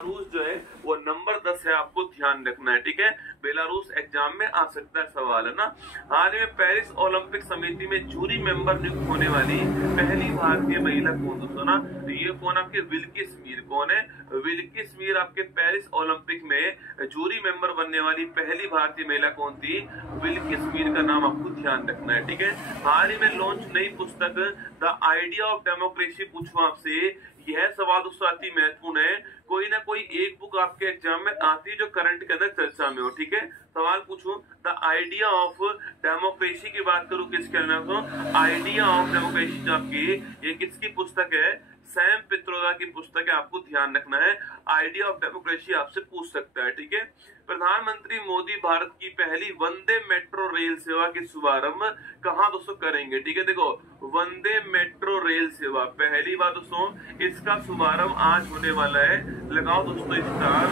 Belarus जो है वो नंबर 10 है, आपको ध्यान रखना है। ठीक है, बेलारूस एग्जाम में आ सकता है सवाल, है ना। हाल ही में पेरिस ओलंपिक समिति में जूरी मेंबर नियुक्त होने वाली पहली भारतीय महिला कौन, दोस्तों ना ये कौन, आपके विल्किस मीर। कौन है? विल्किस मीर आपके पेरिस ओलंपिक में जूरी मेंबर बनने वाली पहली भारतीय महिला कौन थी? विल्किस मीर का नाम आपको ध्यान रखना है। ठीक है, हाल ही में लॉन्च नई पुस्तक द आइडिया ऑफ डेमोक्रेसी पूछूं आपसे, यह सवाल दोस्तों अति महत्वपूर्ण है। कोई ना कोई एक बुक आपके एग्जाम में आती है जो करंट के अंदर चर्चा में हो। ठीक है, सवाल पूछूं द आइडिया ऑफ डेमोक्रेसी की बात करूं, किसके अंदर? आइडिया ऑफ डेमोक्रेसी जो आपकी ये किसकी पुस्तक है? सैम पित्रोदा की पुस्तक है, आपको ध्यान रखना है। आइडिया ऑफ डेमोक्रेसी आपसे पूछ सकता है। ठीक है, प्रधानमंत्री मोदी भारत की पहली वंदे मेट्रो रेल सेवा के शुभारंभ कहां दोस्तों करेंगे? ठीक है, देखो वंदे मेट्रो रेल सेवा पहली बार दोस्तों इसका शुभारंभ आज होने वाला है। लगाओ दोस्तों स्टार,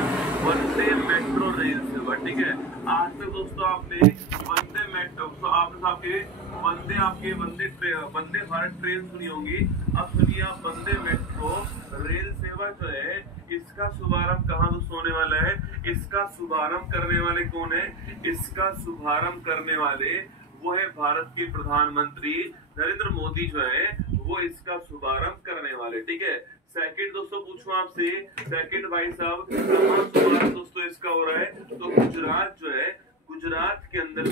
वंदे मेट्रो रेल सेवा। ठीक है, आज तक दोस्तों आपने वंदे मेट्रो आपके वंदे भारत ट्रेन सुनी होगी, अब सुनिए आप वंदे मेट्रो रेल सेवा जो है इसका शुभारंभ कहां दोस्तों होने वाला है? इसका शुभारंभ करने वाले कौन है? इसका शुभारंभ करने वाले वो है भारत के प्रधानमंत्री नरेंद्र मोदी जो है वो इसका शुभारंभ करने वाले। ठीक है, सेकंड दोस्तों पूछूं आपसे, सेकंड भाई साहब कहां शुभारंभ दोस्तों इसका हो रहा है? तो गुजरात जो है, गुजरात के अंदर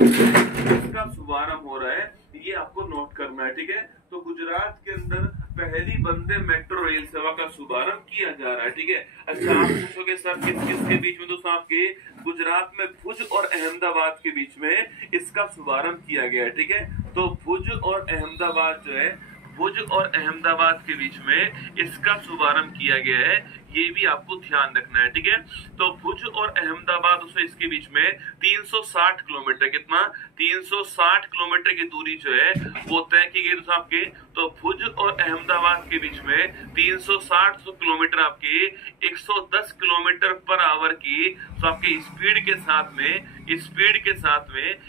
इसका शुभारंभ हो रहा है, ये आपको नोट करना है। ठीक है, तो गुजरात के अंदर पहली वंदे मेट्रो रेल सेवा का शुभारंभ किया जा रहा है। ठीक है, अच्छा आप पूछोगे सर किस किस के बीच में? दोस्तों आपके गुजरात में भुज और अहमदाबाद के बीच में इसका शुभारंभ किया गया है। ठीक है, तो भुज और अहमदाबाद जो है, भुज और अहमदाबाद के बीच में इसका शुभारंभ किया गया है, ये भी आपको ध्यान रखना है। ठीक है, तो भुज और अहमदाबाद दोस्तों इसके बीच में 360 किलोमीटर, कितना? 360 किलोमीटर की दूरी जो है वो तय की गई दोस्तों आपके। तो भुज और अहमदाबाद के बीच में 360 किलोमीटर आपकी 110 किलोमीटर पर आवर की तो आपके स्पीड के साथ में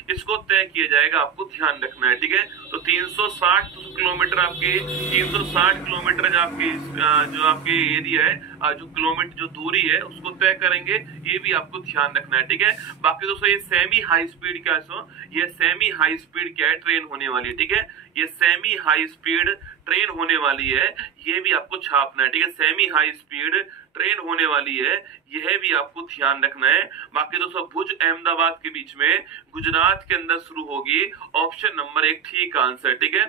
इसको तय किया जाएगा, आपको ध्यान रखना है। ठीक है, तो 360 किलोमीटर आपके 360 किलोमीटर जो आपके एरिया है, जो किलोमीटर जो दूरी है उसको तय करेंगे, ये भी आपको ध्यान रखना है। ठीक है, बाकी दोस्तों ये सेमी हाई स्पीड क्या है? ये सेमी हाई स्पीड क्या है? ट्रेन होने वाली है। ठीक है, ये सेमी हाई स्पीड ट्रेन होने वाली है, ये भी आपको छापना है। ठीक है, सेमी हाई स्पीड ट्रेन होने वाली है, यह भी आपको ध्यान रखना है। बाकी दोस्तों भुज अहमदाबाद के बीच में गुजरात के अंदर शुरू होगी, ऑप्शन नंबर 1 ठीक आंसर। ठीक है,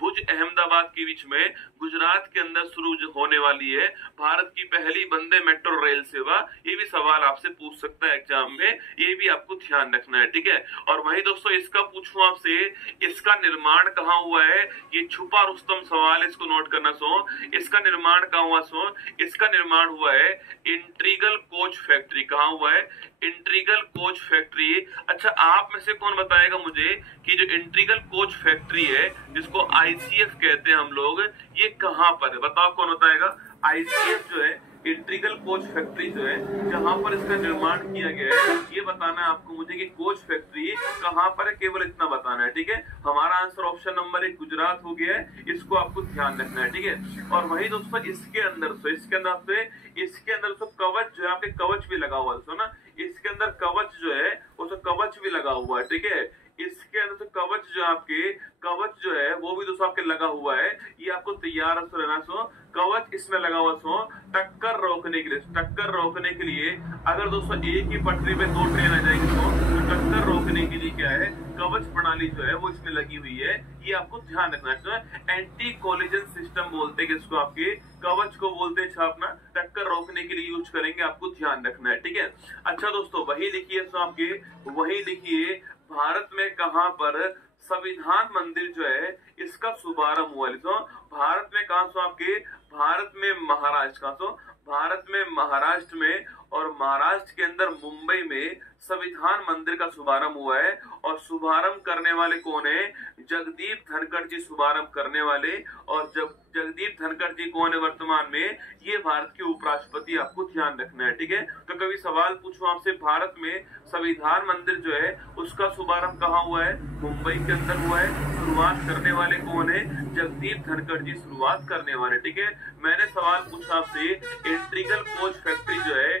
भुज अहमदाबाद के बीच में गुजरात के अंदर शुरू होने वाली है भारत की पहली वंदे मेट्रो रेल सेवा, ये भी सवाल आपसे पूछ सकता है एग्जाम में, ये भी आपको ध्यान रखना है। ठीक है, और वही दोस्तों इसका पूछूं आपसे, इसका निर्माण कहाँ हुआ है? ये छुपा रुस्तम सवाल, इसको नोट करना। इसका निर्माण कहाँ हुआ? इसका निर्माण हुआ है इंट्रीगल कोच फैक्ट्री। कहाँ हुआ है? Integral coach factory. अच्छा आप में से कौन बताएगा मुझे कि जो इंट्रीगल कोच फैक्ट्री है जिसको आईसीएफ कहते हैं हम लोग, ये कहाँ पर है? बताओ कौन बताएगा? आईसीएफ जो है इंट्रीगल कोच फैक्ट्री जो है जहां पर इसका निर्माण किया गया है, ये बताना है आपको मुझे कि कोच फैक्ट्री कहां पर है, केवल इतना बताना है। ठीक है, हमारा आंसर ऑप्शन नंबर 1 गुजरात हो गया है, इसको आपको ध्यान रखना है। ठीक है, और वही दोस्तों इसके अंदर तो कवच जो है, आपके कवच भी लगा हुआ है ना, इसके अंदर कवच जो है उसको कवच भी लगा हुआ है। ठीक है, इसके अंदर तो कवच जो आपके कवच जो है वो भी दोस्तों आपके लगा हुआ है, ये आपको तैयार रहना। कवच इसमें लगा हुआ टक्कर रोकने के लिए अगर दोस्तों एक ही पटरी पे 2 ट्रेन आ जाएगी तो टक्कर रोकने के लिए क्या है, कवच प्रणाली जो है वो इसमें लगी हुई है, ये आपको ध्यान रखना है। एंटी कोलिजन सिस्टम बोलते हैं इसको, आपके कवच को बोलते हैं छापना, टक्कर रोकने के लिए यूज करेंगे, आपको ध्यान रखना है। ठीक है, अच्छा दोस्तों वही लिखिए भारत में कहां पर संविधान मंदिर जो है इसका शुभारंभ हुआ? भारत में कहां आपके? भारत में महाराष्ट्र में और महाराष्ट्र के अंदर मुंबई में संविधान मंदिर का शुभारंभ हुआ है, और शुभारंभ करने वाले कौन है? जगदीप धनखड़ जी शुभारंभ करने वाले। और जगदीप धनखड़ जी कौन है वर्तमान में? ये भारत के उपराष्ट्रपति, आपको ध्यान रखना है। ठीक है, तो कभी सवाल पूछूं आपसे, भारत में संविधान मंदिर जो है उसका शुभारंभ कहाँ हुआ है? मुंबई के अंदर हुआ है। शुरुआत करने वाले कौन है? जगदीप धनखड़ जी शुरुआत करने वाले। ठीक है, मैंने सवाल पूछा आपसे इंट्रीगल कोच फैक्ट्री जो है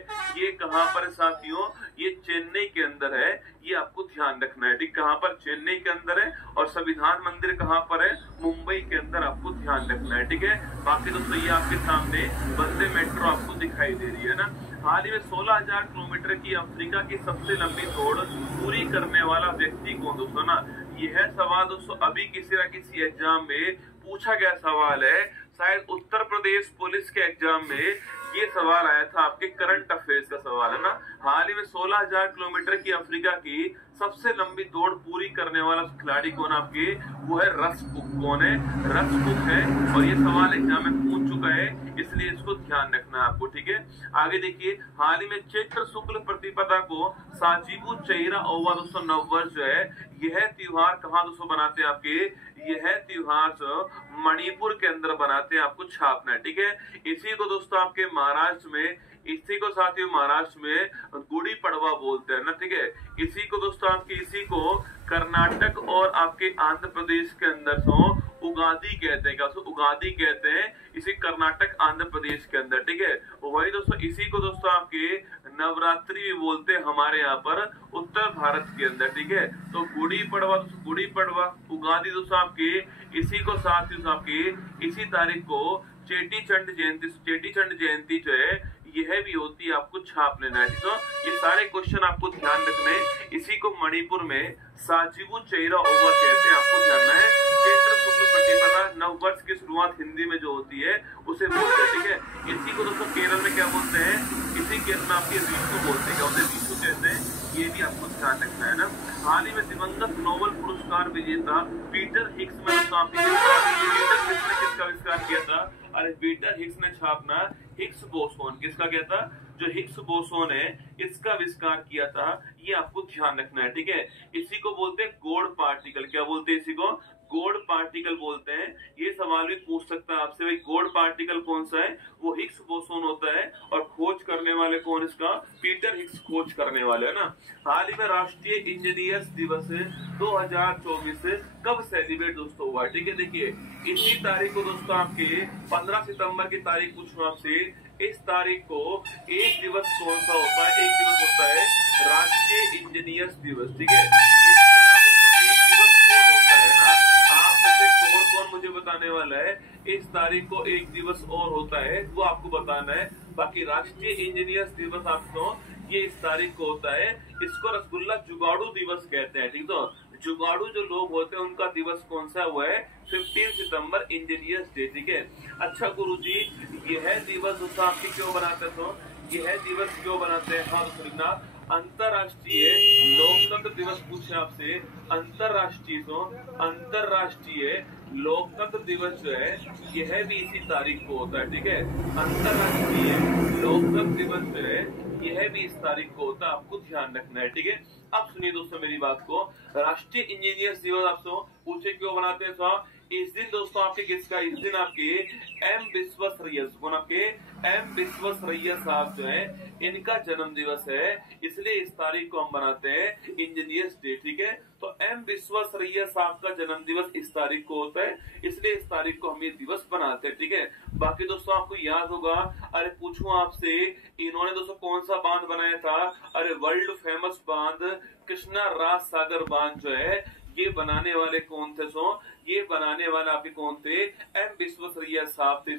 कहाँ पर है साथियों, ये चेन्नई के अंदर है, ये आपको ध्यान रखना है। ठीक, कहाँ पर, चेन्नई के अंदर है। और संविधान मंदिर कहाँ पर है, मुंबई के अंदर, आपको ध्यान रखना है। ठीक है, बाकी दोस्तों ये आपके सामने वंदे मेट्रो आपको दिखाई दे रही है ना। हाल ही में 16,000 किलोमीटर की अफ्रीका की सबसे लंबी दौड़ पूरी करने वाला व्यक्ति कौन दोस्तों ना, यह सवाल दोस्तों अभी किसी न किसी एग्जाम में पूछा गया सवाल है। शायद उत्तर प्रदेश पुलिस के एग्जाम में ये सवाल आया था, आपके करंट अफेयर्स का सवाल है ना। हाल ही में 16,000 किलोमीटर की अफ्रीका की सबसे लंबी दौड़ पूरी करने वाला खिलाड़ी कौन आपके, वो है रसबुक। कौन है, रसबुक है। और ये सवाल एग्जाम में पूछ चुका है, इसलिए इसको ध्यान रखना है आपको। ठीक है, आगे देखिए, हाल ही में चैत्र शुक्ल प्रतिपदा को साजिबू चेहरा ओवा दोस्तों नववर्ष जो है, यह त्योहार कहाँ दोस्तों बनाते हैं आपके, यह त्योहार मणिपुर के अंदर बनाते हैं, आपको छापना है। ठीक है, इसी को दोस्तों आपके महाराष्ट्र में, इसी को साथियों महाराष्ट्र में गुड़ी पड़वा बोलते हैं ना। ठीक है, इसी को दोस्तों आपके, इसी को कर्नाटक और आपके आंध्र प्रदेश के अंदर उगादी कहते हैं। क्या उगादी कहते हैं, इसी कर्नाटक आंध्र प्रदेश के अंदर। ठीक है, वही दोस्तों इसी को दोस्तों आपके नवरात्रि भी बोलते हैं हमारे यहाँ पर उत्तर भारत के अंदर। ठीक है, तो गुड़ी पड़वा, गुड़ी पड़वा, उगादी दोस्तों आपके, इसी को साथियों आपके इसी तारीख को चेटीचंड जयंती, चेटीचंड जयंती जो है यह भी होती है, आपको छाप लेना है। तो ये सारे क्वेश्चन आपको ध्यान रखने हैं। इसी को मणिपुर में साजिबू चेहरा ओवा कहते हैं, आपको जानना है। चैत्र शुक्ल प्रतिपदा नववर्ष की शुरुआत हिंदी में जो होती है उसे बोलते हैं। ठीक है, इसी को दोस्तों केरल में क्या बोलते हैं, इसी केरल में आपके विशु बोलते हैं। क्या होते हैं, विशु कहते हैं, ये भी आपको ध्यान रखना है ना। हाल ही में दिवंगत नोबेल पुरस्कार विजेता पीटर हिग्स में पीटर हिग्स ने किसका आविष्कार किया था, अरे पीटर हिग्स ने छापना हिग्स बोसोन, किसका किया था, जो हिग्स बोसोन है इसका आविष्कार किया था, ये आपको ध्यान रखना है। ठीक है, इसी को बोलते हैं गॉड पार्टिकल। क्या बोलते हैं, इसी को गॉड पार्टिकल बोलते हैं। ये सवाल भी पूछ सकता है आपसे, भाई गॉड पार्टिकल कौन सा है, वो हिग्स बोसोन होता है। और खोज करने वाले कौन, इसका पीटर हिग्स खोज करने वाले है ना। हाल ही में राष्ट्रीय इंजीनियर्स दिवस 2024 कब सेलिब्रेट दोस्तों हुआ। ठीक है, देखिए इसी तारीख को दोस्तों आपके 15 सितंबर की तारीख पूछूं आपसे, इस तारीख को एक दिवस कौन सा होता है, एक दिवस होता है राष्ट्रीय इंजीनियर्स दिवस। ठीक है, इसके अलावा दोस्तों एक दिवस और होता है ना, आप में से कौन कौन मुझे बताने वाला है, इस तारीख को एक दिवस और होता है, वो आपको बताना है। बाकी राष्ट्रीय इंजीनियर्स दिवस आपको ये इस तारीख को होता है, इसको रसगुल्ला जुगाड़ू दिवस कहते हैं। ठीक, तो जुगाड़ू जो लोग होते हैं उनका दिवस कौन सा हुआ है, 15 सितंबर इंजीनियर्स डे। ठीक है, अच्छा गुरुजी यह दिवस दोस्तों आपके क्यों बनाते हो, यह दिवस क्यों बनाते हैं, हाँ सुनना, अंतरराष्ट्रीय लोकतंत्र दिवस पूछे आपसे, अंतरराष्ट्रीय लोकतंत्र दिवस जो है यह भी इसी तारीख को होता है। ठीक है, अंतरराष्ट्रीय लोकतंत्र दिवस जो है यह भी इस तारीख को होता है, आपको ध्यान रखना है। ठीक है, अब सुनिए दोस्तों मेरी बात को, राष्ट्रीय इंजीनियर्स दिवस आपसे पूछे क्यों बनाते हैं साहब, इस दिन दोस्तों आपके किसका, इस दिन आपके एम विश्वेश्वरैया, कौन आपके एम विश्वेश्वरैया साहब जो है इनका जन्म दिवस है, इसलिए इस तारीख को हम बनाते हैं इंजीनियर्स डे। ठीक है, तो एम विश्वेश्वरैया साहब का जन्म दिवस इस तारीख को होता है, इसलिए इस तारीख को हम ये दिवस बनाते हैं। ठीक है, बाकी दोस्तों आपको याद होगा, अरे पूछूं आपसे, इन्होंने दोस्तों कौन सा बांध बनाया था, अरे वर्ल्ड फेमस बांध कृष्णा राज सागर बांध जो है ये बनाने वाले कौन थे ये बनाने वाले आपके कौन थे, एम विश्वेश्वरैया साहब थे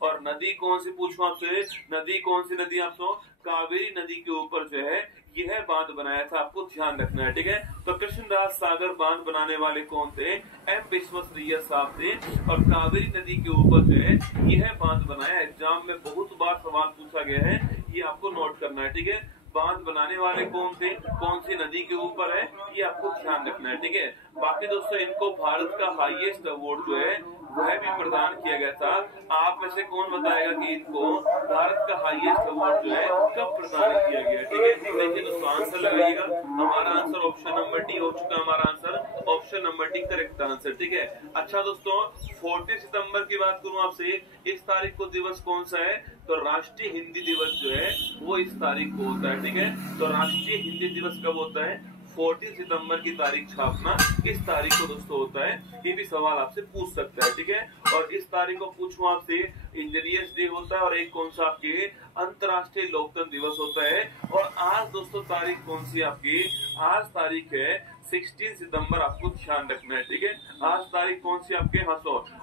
और नदी कौन सी पूछूं आपसे, नदी कौन सी नदी आपसे, कावेरी नदी के ऊपर जो है यह बांध बनाया था, आपको ध्यान रखना है। ठीक है, तो कृष्णराज सागर बांध बनाने वाले कौन थे, एम विश्वेश्वरैया साहब थे और कावेरी नदी के ऊपर जो है यह बांध बनाया। एग्जाम में बहुत बार सवाल पूछा गया है, ये आपको नोट करना है। ठीक है, बांध बनाने वाले कौन थे, कौन सी नदी के ऊपर है, ये आपको ध्यान रखना है। ठीक है, बाकी दोस्तों इनको भारत का हाईएस्ट अवार्ड जो है वह भी प्रदान किया गया था। आप में से कौन बताएगा कि इनको भारत का हाईएस्ट अवार्ड जो है कब प्रदान किया गया। ठीक है, देखिए दोस्तों आंसर लगाइएगा, हमारा आंसर ऑप्शन नंबर डी हो चुका है, हमारा answer option number D correct answer. ठीक है, अच्छा दोस्तों 40 सितंबर की बात करूं आपसे, इस तारीख को दिवस कौन सा है, तो राष्ट्रीय हिंदी दिवस जो है वो इस तारीख को होता है। ठीक है, तो राष्ट्रीय हिंदी दिवस कब होता है, 14 सितंबर की तारीख छापना, इस तारीख को दोस्तों होता है। ये भी सवाल आपसे पूछ सकता है, ठीक है। और इस तारीख को पूछूं आपसे, इंजीनियर्स डे होता है और एक कौन सा आपके अंतरराष्ट्रीय लोकतंत्र दिवस होता है। और आज दोस्तों तारीख कौन सी आपकी, आज तारीख है 16 सितंबर, आपको ध्यान रखना है, ठीक है। आज तारीख कौन सी आपके, हाँ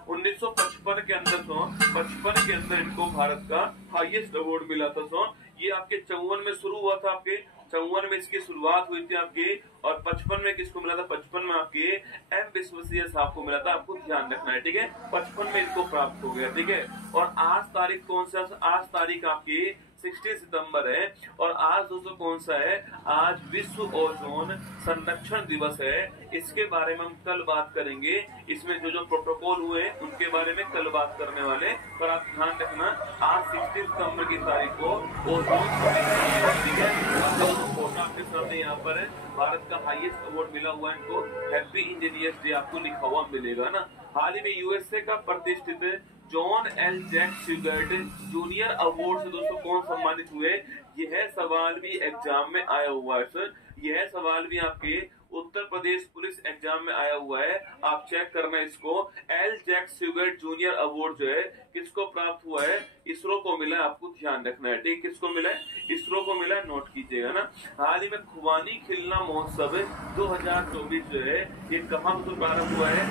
1955 के अंदर 55 के अंदर इनको भारत का हाईएस्ट अवार्ड मिला था। ये आपके 54 में शुरू हुआ था, आपके 54 में इसकी शुरुआत हुई थी आपकी, और 55 में किसको मिला था, 55 में आपके एम विश्वेश्वरैया साहब को मिला था। आपको ध्यान रखना है, ठीक है। 55 में इनको प्राप्त हो गया, ठीक है। और आज तारीख कौन सा, आज तारीख आपकी 16 सितंबर है। और आज दोस्तों कौन सा है, आज विश्व ओजोन संरक्षण दिवस है। इसके बारे में हम कल बात करेंगे, इसमें जो जो प्रोटोकॉल हुए उनके बारे में कल बात करने वाले। पर आप ध्यान रखना, आज 16 सितंबर की तारीख को ओजोन, ठीक है। फोटो आपके सामने यहाँ पर है, भारत का हाईएस्ट अवार्ड मिला हुआ है इनको, हैप्पी इंजीनियर्स डे आपको लिखा हुआ मिलेगा ना। हाल ही में यूएसए का प्रतिष्ठित John L Jack Swigert junior award से दोस्तों कौन सम्मानित हुए, यह सवाल भी एग्जाम में आया हुआ है सर। यह सवाल भी आपके उत्तर प्रदेश पुलिस एग्जाम में आया हुआ है, आप चेक करना इसको। L Jack Swigert junior award जो है किसको प्राप्त हुआ है, इसरो को मिला है। आपको ध्यान रखना है, ठीक, किसको मिला है, इसरो को मिला है, नोट कीजिएगा ना। हाल ही में खुबानी खिलना महोत्सव 2024 जो है ये कहाँ से प्रारंभ हुआ है,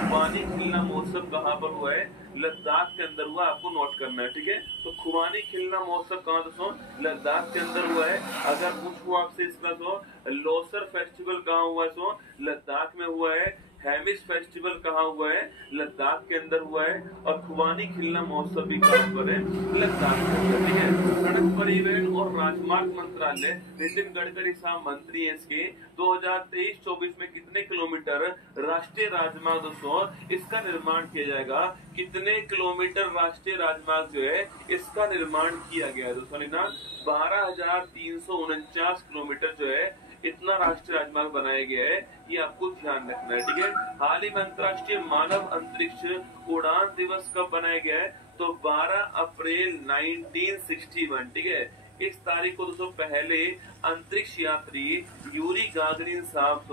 खुबानी खिलना महोत्सव कहाँ पर हुआ है, लद्दाख के अंदर हुआ, आपको नोट करना है, ठीक है। तो खुबानी खिलना महोत्सव कहाँ दोस्तों, लद्दाख के अंदर हुआ है। अगर पूछूं आपसे इसका तो लोसर फेस्टिवल कहाँ हुआ है, सो लद्दाख में हुआ है। हेमिस फेस्टिवल कहाँ हुआ है, लद्दाख के अंदर हुआ है। और खुबानी खिलना महोत्सव भी कहाँ पर है, लद्दाख के अंदर, ठीक है। सड़क परिवहन और राजमार्ग मंत्रालय, नितिन गडकरी साहब मंत्री है इसके, 2023-24 में कितने किलोमीटर राष्ट्रीय राजमार्ग दोस्तों इसका निर्माण किया जाएगा, कितने किलोमीटर राष्ट्रीय राजमार्ग जो है इसका निर्माण किया गया है दोस्तों ना, 12,349 किलोमीटर जो है इतना राष्ट्रीय राजमार्ग बनाया गया है। ये आपको ध्यान रखना है, ठीक है। हाल ही में अंतर्राष्ट्रीय मानव अंतरिक्ष उड़ान दिवस कब बनाया गया है, तो 12 अप्रैल 1961, ठीक है। इस तारीख को दोस्तों पहले अंतरिक्ष यात्री यूरी गागरिन साहब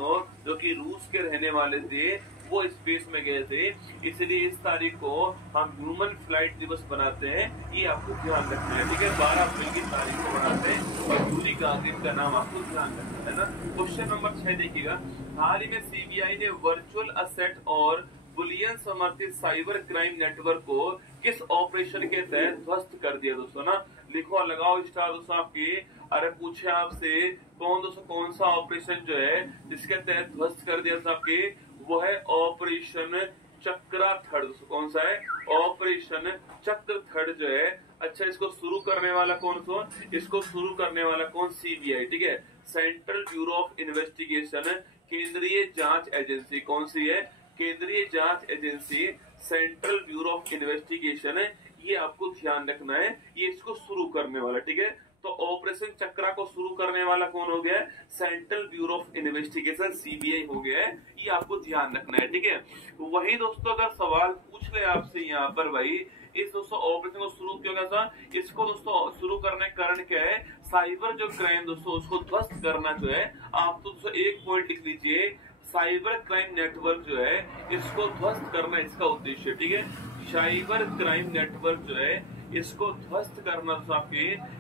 जो कि रूस के रहने वाले थे, वो स्पेस में गए थे, इसलिए इस तारीख को हम ह्यूमन फ्लाइट दिवस बनाते हैं। ये आपको ध्यान रखना है, ठीक है। 12 अप्रैल की तारीख को बनाते हैं और यूरी गागरिन का नाम आपको ध्यान रखना है ना। क्वेश्चन नंबर 6 देखिएगा, हाल ही में सीबीआई ने वर्चुअल असेट और बुलियन समर्थित साइबर क्राइम नेटवर्क को किस ऑपरेशन के तहत ध्वस्त कर दिया दोस्तों ना। लिखो, लगाओ स्टार दोस्तों आपके। अरे पूछे आपसे कौन सा ऑपरेशन जो है जिसके तहत ध्वस्त कर दिया था आपके, वो है ऑपरेशन चक्राथड़। कौन सा है, ऑपरेशन चक्रथड़ जो है। अच्छा, इसको शुरू करने वाला कौन सा, इसको शुरू करने वाला कौन, सीबीआई, ठीक है, सेंट्रल ब्यूरो ऑफ इन्वेस्टिगेशन, केंद्रीय जांच एजेंसी। कौन सी है, केंद्रीय जांच agency, central bureau of investigation है। ये आपको ध्यान रखना है, ये इसको शुरू करने वाला, ठीक है। तो ऑपरेशन चक्रा को शुरू करने वाला कौन हो गया, central bureau of investigation, CBI हो गया है। ये आपको ध्यान रखना है, ठीक है। वही दोस्तों अगर सवाल पूछ ले आपसे यहाँ पर, भाई इस दोस्तों ऑपरेशन को शुरू क्यों किया था, इसको दोस्तों शुरू करने का कारण क्या है, साइबर जो क्राइम दोस्तों उसको ध्वस्त करना जो है। आप तो दोस्तों एक पॉइंट लिख लीजिए, साइबर क्राइम नेटवर्क जो है इसको ध्वस्त करना इसका उद्देश्य, ठीक है। साइबर क्राइम नेटवर्क जो है इसको ध्वस्त करना,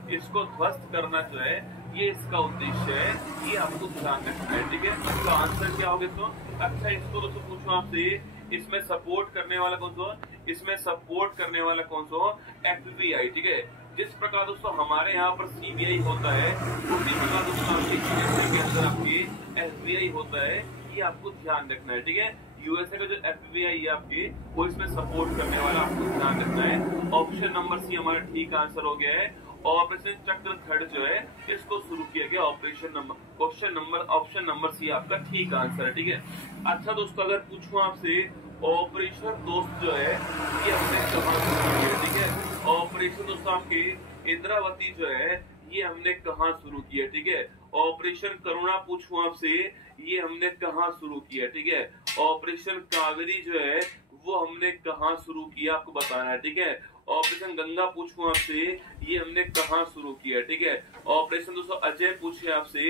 इसको ध्वस्त करना जो है ये इसका उद्देश्य है। ये आपको ध्यान रखना है, ठीक है। तो आंसर क्या होगा दोस्तों। अच्छा, इसको दोस्तों पूछो आपसे, इसमें सपोर्ट करने वाला कौन सा, इसमें सपोर्ट करने वाला कौन सा, एफबीआई, ठीक है। जिस प्रकार दोस्तों हमारे यहाँ पर सीबीआई होता है, उसी प्रकार दोस्तों आपके के अंदर आपकी एफबीआई होता है। ये आपको ध्यान रखना है, ठीक है। यूएसए का जो एफबीआई है आपके, वो इसमें सपोर्ट करने वाला आपको ध्यान रखना है। ऑप्शन नंबर सी हमारा ठीक आंसर हो गया है। ऑपरेशन चक्रथड़ जो है इसको शुरू किया गया, ऑप्शन नंबर सी आपका ठीक आंसर है, ठीक है। अच्छा दोस्तों, अगर पूछूं आपसे ऑपरेशन दोस्त जो है ये हमने कहाँ शुरू किया, ठीक है। ऑपरेशन दोस्तों आपके इंद्रावती जो है ये हमने कहाँ शुरू किया, ठीक है। ऑपरेशन करुणा पूछूं आपसे, ये हमने कहाँ शुरू किया, ठीक है। ऑपरेशन कावेरी जो है वो हमने कहाँ शुरू किया, आपको बताना है, ठीक है। ऑपरेशन गंगा पूछूं आपसे, ये हमने कहाँ शुरू किया, ठीक है। ऑपरेशन दोस्तों अजय पूछे आपसे,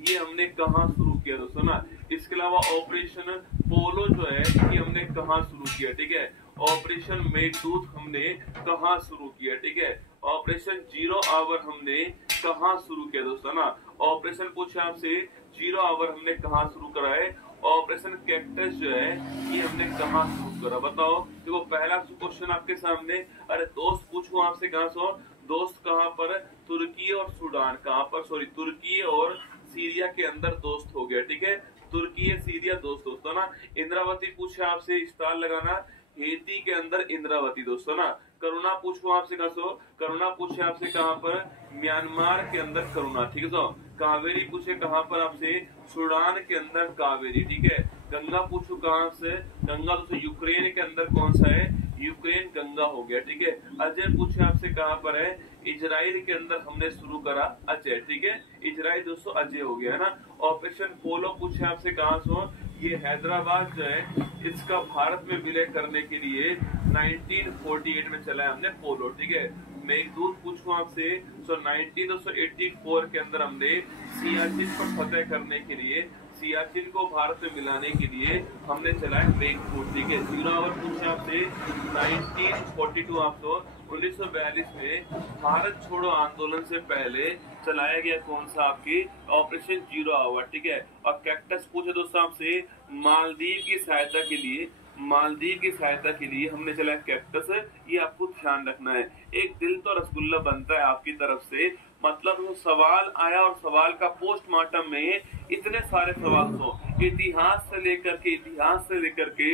ये हमने कहाँ शुरू किया दोस्तों ना। इसके अलावा ऑपरेशन पोलो जो है ये हमने कहाँ शुरू किया, ठीक है। ऑपरेशन मेघदूत हमने कहाँ शुरू किया, ठीक है। ऑपरेशन जीरो आवर हमने कहाँ शुरू किया दोस्तों ना। ऑपरेशन पूछे आपसे जीरो आवर हमने कहाँ शुरू करा है। ऑपरेशन कैक्टस जो है ये हमने कहाँ शुरू करा, बताओ। देखो पहला क्वेश्चन आपके सामने, अरे दोस्त पूछूं आपसे कहाँ सो, दोस्त कहाँ पर, तुर्की और सूडान कहाँ पर, सॉरी तुर्की और सीरिया के अंदर दोस्त हो गया, ठीक है। तुर्की है सीरिया दोस्त दोस्तों ना। इंद्रावती पूछे आपसे, स्टार लगाना, हेती के अंदर इंद्रावती दोस्तों ना। करुणा पूछो आपसे कहाँ सो, करुणा पूछे आपसे कहाँ पर, म्यांमार के अंदर करुणा, ठीक है। तो कावेरी पूछे कहाँ पर आपसे, सूडान के अंदर कावेरी, ठीक है। गंगा पूछो कहाँ से, गंगा दोस्तों यूक्रेन के अंदर कौन सा है, यूक्रेन गंगा हो गया, ठीक है। अजय पूछे आपसे कहाँ पर है, इजराइल के अंदर हमने शुरू करा अजय, ठीक है। इजराइल दोस्तों अजय हो गया है ना। ऑपरेशन पोलो पूछे आपसे कहाँ से, ये हैदराबाद जो है इसका भारत में विलय करने के लिए 1948 में चला है हमने पोलो, ठीक है। मेघदूत पूछूं आपसे, 1984 के अंदर हमने सियाचिन को फतेह करने के लिए, सियाचिन को भारत में मिलाने के लिए हमने चलाया मेघदूत, ठीक है। जीरो आवर पूछे आपसे 1942 आपको 1942 में भारत छोड़ो आंदोलन से पहले चलाया गया कौन सा आपकी ऑपरेशन जीरो आवर, ठीक है। और कैक्टस पूछे दोस्तों आपसे, मालदीव की सहायता के लिए, मालदीव की सहायता के लिए हमने चलाया कैक्टस, ये आपको ध्यान रखना है। एक दिल तो रसगुल्ला बनता है आपकी तरफ से, मतलब वो सवाल आया और सवाल का पोस्टमार्टम में इतने सारे सवाल तो इतिहास से लेकर के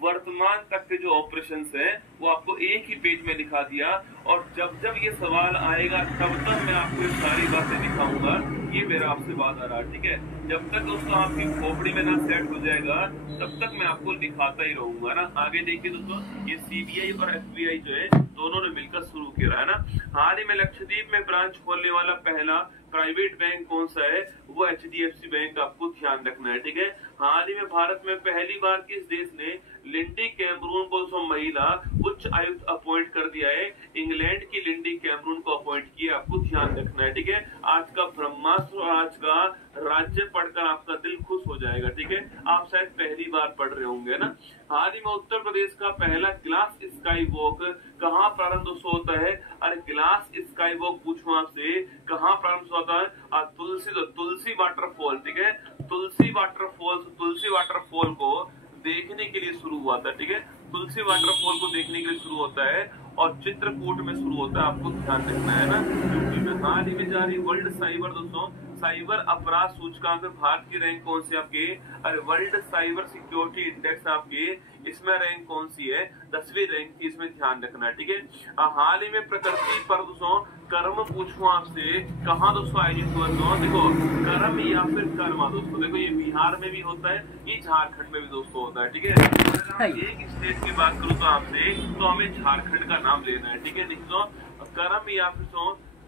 वर्तमान तक के जो ऑपरेशंस है वो आपको एक ही पेज में दिखा दिया। और जब जब ये सवाल आएगा तब तक मैं आपको ये सारी बातें दिखाऊंगा, ये मेरा आपसे वादा रहा, ठीक है। जब तक दोस्तों आपकी खोपड़ी में ना सेट हो जाएगा तब तक मैं आपको दिखाता ही रहूंगा ना। आगे देखिए दोस्तों, ये सीबीआई और एफबीआई जो है दोनों ने मिलकर शुरू किया है ना। हाल ही में लक्षद्वीप में ब्रांच खोलने वाला पहला प्राइवेट बैंक कौन सा है, वो एचडीएफसी बैंक, आपको ध्यान रखना है, ठीक है। हाल ही में भारत में पहली बार किस देश ने लिंडी कैमरून को महिला उच्च आयुक्त अपॉइंट कर दिया है, इंग्लैंड की लिंडी कैमरून को अपॉइंट किया, आपको ध्यान रखना है, ठीक है। आज का ब्रह्मास्त्र और आज का राज्य पढ़कर आपका दिल खुश हो जाएगा, ठीक है। आप शायद पहली बार पढ़ रहे होंगे ना। हाल ही में उत्तर प्रदेश का पहला ग्लास स्काई वॉक कहाँ प्रारंभ होता है, अरे ग्लास स्काई वॉक पूछूं आपसे कहाँ प्रारंभ होता है, तुलसी वाटरफॉल, ठीक है। तुलसी वाटरफॉल को देखने के लिए शुरू हुआ था, ठीक है। तुलसी वाटरफॉल को देखने के लिए शुरू होता है और चित्रकूट में शुरू होता है, आपको ध्यान रखना है ना। क्योंकि हाल ही में जारी वर्ल्ड साइबर दोस्तों साइबर अपराध सूचकांक में भारत की रैंक कौन सी आपके, अरे वर्ल्ड साइबर सिक्योरिटी इंडेक्स आपके इसमें रैंक कौन सी है, 10वीं रैंक की, इसमें ध्यान रखना है, ठीक है। हाल ही में प्रकृति पर दोस्तों कर्म पूछूं आपसे कहाँ दोस्तों आयोजित हुआ, तो देखो कर्म या फिर कर्मा दोस्तों, देखो ये बिहार में भी होता है, ये झारखंड में भी दोस्तों होता है, ठीक है। एक स्टेट की बात करूँ तो आपसे, तो हमें झारखंड का नाम लेना है, ठीक है। दोस्तों कर्म या फिर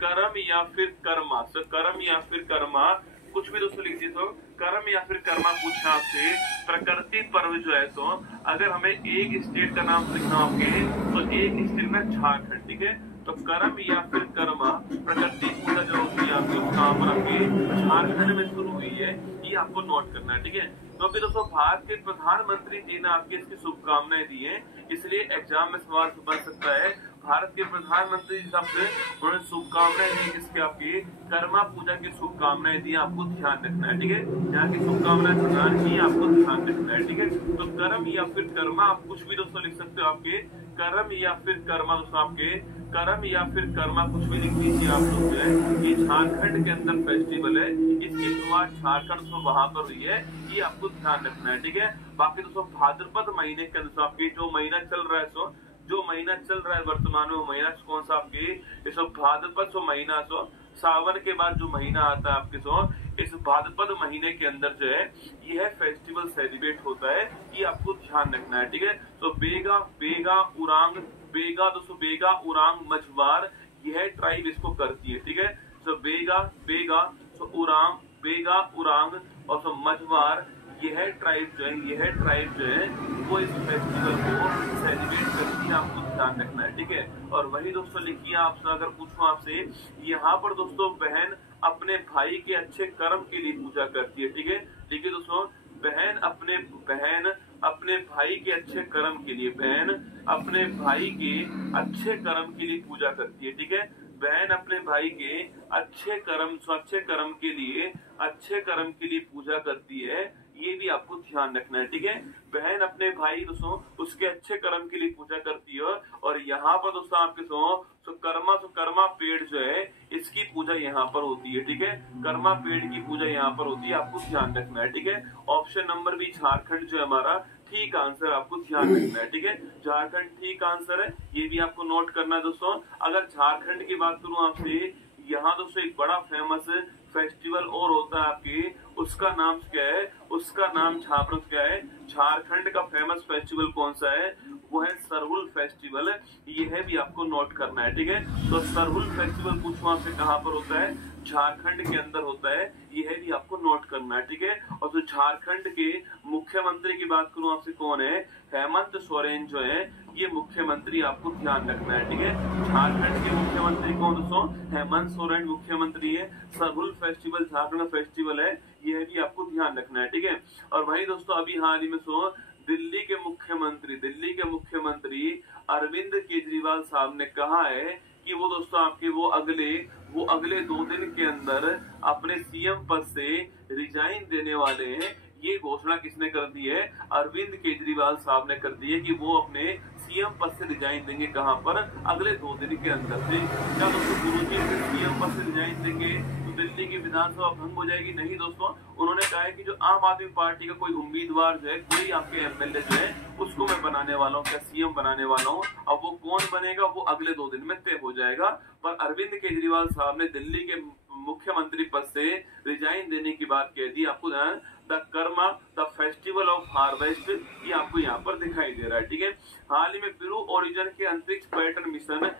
कर्म या फिर कर्मा, तो कर्म या फिर कर्मा कुछ भी दोस्तों लिख दीजिए। कर्म या फिर कर्मा पूछा आपसे प्रकृति पर्व जो है, तो अगर हमें एक स्टेट का नाम लिखना आपके, तो एक स्टेट में झारखंड, ठीक है। तो कर्म या फिर कर्मा प्रकृति पूजा जो होती है आपकी कहाँ पर आपके झारखंड में शुरू हुई है, ये आपको नोट करना है, ठीक है। तो फिर दोस्तों भारत के प्रधानमंत्री जी ने आपके इसकी शुभकामनाएं दी है, इसलिए एग्जाम में सवाल बन सकता है। भारत के प्रधानमंत्री जी से उन्होंने शुभकामनाएं दी, किसके आपकी कर्मा पूजा की शुभकामनाएं दी, आपको ध्यान रखना है, ठीक है। यहाँ की शुभकामनाएं प्रदान की, आपको ध्यान रखना है, ठीक है। तो कर्म या फिर कर्मा आप कुछ भी दोस्तों लिख सकते हो, आपके कर्म या फिर कर्मा दोस्तों आपके कर्म या फिर कर्मा कुछ भी लिख दीजिए आप लोग जो है। ये झारखंड के अंदर फेस्टिवल है, इसकी शुरुआत झारखंड से वहां पर हुई है, ये आपको ध्यान रखना है, ठीक है। बाकी दोस्तों भाद्रपद महीने के अनुसार आपके जो महीना चल रहा है, जो महीना चल रहा है वर्तमान में, वो महीना कौन सा आपके, इस भाद्रपद महीना सावन के बाद जो महीना आता है आपके इस भाद्रपद महीने के अंदर जो है यह फेस्टिवल सेलिब्रेट होता है, ये आपको ध्यान रखना है, ठीक है। तो बेगा बेगा उरांग, बेगा दोस्तों बेगा उरांग मझवार, यह ट्राइब इसको करती है, ठीक है। तो बेगा बेगा उरांग, बेगा उरांग और मझवार, यह ट्राइब जो है वो इस फेस्टिवल को सेलिब्रेट करती है, आपको ध्यान रखना है, ठीक है। और वही दोस्तों लिखिए, आपसे अगर पूछूं आपसे, यहाँ पर दोस्तों बहन अपने भाई के अच्छे कर्म के लिए पूजा करती है, ठीक है। देखिए दोस्तों, बहन अपने भाई के अच्छे कर्म के लिए, बहन अपने भाई के अच्छे कर्म के लिए पूजा करती है, ठीक है। बहन अपने भाई के अच्छे कर्म के लिए पूजा करती है, ये भी आपको ध्यान रखना है, ठीक है। बहन अपने भाई दोस्तों उसके अच्छे कर्म के लिए पूजा करती है। और यहाँ पर दोस्तों आपके कर्मा पेड़ जो है इसकी पूजा यहाँ पर होती है, ठीक है। कर्मा पेड़ की पूजा यहाँ पर होती है, आपको ध्यान रखना है, ठीक है। ऑप्शन नंबर बी झारखंड जो है हमारा ठीक आंसर, आपको ध्यान रखना है, ठीक है। झारखंड ठीक आंसर है, ये भी आपको नोट करना है दोस्तों। अगर झारखंड की बात करूं आपसे, यहाँ दोस्तों एक बड़ा फेमस फेस्टिवल और होता है आपके, उसका नाम क्या है, उसका नाम क्या है, झारखंड का फेमस फेस्टिवल कौन सा है, वो है सरहुल फेस्टिवल। यह भी आपको नोट करना है, ठीक है। तो सरहुल फेस्टिवल पूछो आपसे कहाँ पर होता है, झारखंड के अंदर होता है, यह भी आपको नोट करना है, ठीक है। और तो झारखंड के मुख्यमंत्री की बात करूं आपसे, कौन है, हेमंत सोरेन जो है ये मुख्यमंत्री, आपको ध्यान रखना है, ठीक है। झारखंड के मुख्यमंत्री कौन दोस्तों, हेमंत सोरेन मुख्यमंत्री है। सरहुल फेस्टिवल झारखंड का फेस्टिवल है, यह भी आपको ध्यान रखना है, ठीक है। और वही दोस्तों अभी हाल ही में दिल्ली के मुख्यमंत्री अरविंद केजरीवाल साहब ने कहा है कि वो दोस्तों आपके वो अगले 2 दिन के अंदर अपने सीएम पद से रिजाइन देने वाले हैं। ये घोषणा किसने कर दी है, अरविंद केजरीवाल साहब ने कर दी है कि वो अपने सीएम पद से रिजाइन देंगे, कहां पर, अगले 2 दिन के अंदर से। क्या दोस्तों गुरुजी सीएम पद से रिजाइन देंगे तो दिल्ली की विधानसभा भंग हो जाएगी? नहीं दोस्तों, उन्होंने कहा है कि जो आम आदमी पार्टी का कोई उम्मीदवार जो है, कोई आपके एमएलए जो है उसको मैं बनाने वाला हूँ, क्या सीएम बनाने वाला हूँ। अब वो कौन बनेगा वो अगले 2 दिन में तय हो जाएगा। पर अरविंद केजरीवाल साहब ने दिल्ली के मुख्यमंत्री पद से रिजाइन देने की बात कह दी। आपको द फेस्टिवल ऑफ हार्वेस्ट, ये आपको यहाँ पर दिखाई दे रहा है, ठीक है। हाल ही में ब्लू ओरिजिन के अंतरिक्ष पर्यटन मिशन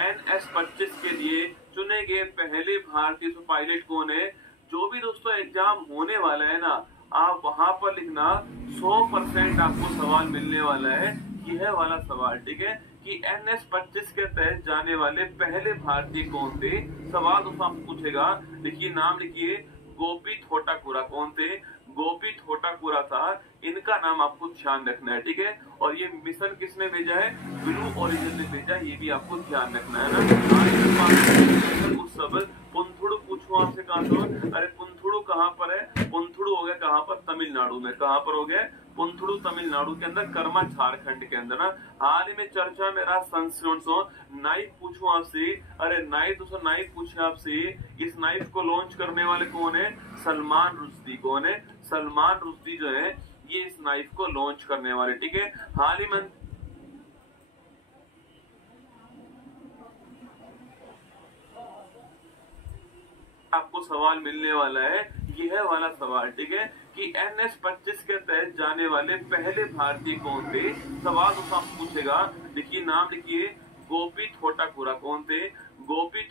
NS-25 के लिए चुने गए पहले भारतीय पायलट कौन है। जो भी दोस्तों एग्जाम होने वाला है ना, आप वहां पर लिखना 100% आपको सवाल मिलने वाला है, यह वाला सवाल, ठीक है, कि NS-25 के तहत जाने वाले पहले भारतीय कौन थे। सवाल दोस्तों आपको पूछेगा, देखिए नाम लिखिए, गोपी थोटाकुरा। कौन थे, गोपी थोटाकुरा था, इनका नाम आपको ध्यान रखना है, ठीक है। और ये मिशन किसने भेजा है, ब्लू ओरिजिन ने भेजा, ये भी आपको ध्यान रखना है ना। उस सब पुंथुड़ु पूछूं आपसे कहां से, अरे पुंथुड़ु कहां पर है, पुंथुड़ु हो गया कहां पर, तमिलनाडु में। कहां पर हो गया पुंथुड़ु, तमिलनाडु के अंदर, कर्मा झारखंड के अंदर ना। हाल ही में चर्चा में रहा नाइफ पूछूं आपसे, अरे नाइफ पूछे आपसे, इस नाइफ को लॉन्च करने वाले कौन है, सलमान रुश्दी। कौन है, सलमान रुश्दी जो है ये इस नाइफ को लॉन्च करने वाले, ठीक है। हाल ही में आपको सवाल मिलने वाला है, यह वाला सवाल, ठीक है, कि NS-25 के तहत जाने वाले पहले भारतीय कौन थे। सवाल दोस्तों आपको पूछेगा, देखिए नाम लिखिए, गोपी थोटाकुरा। कौन थे, गोपी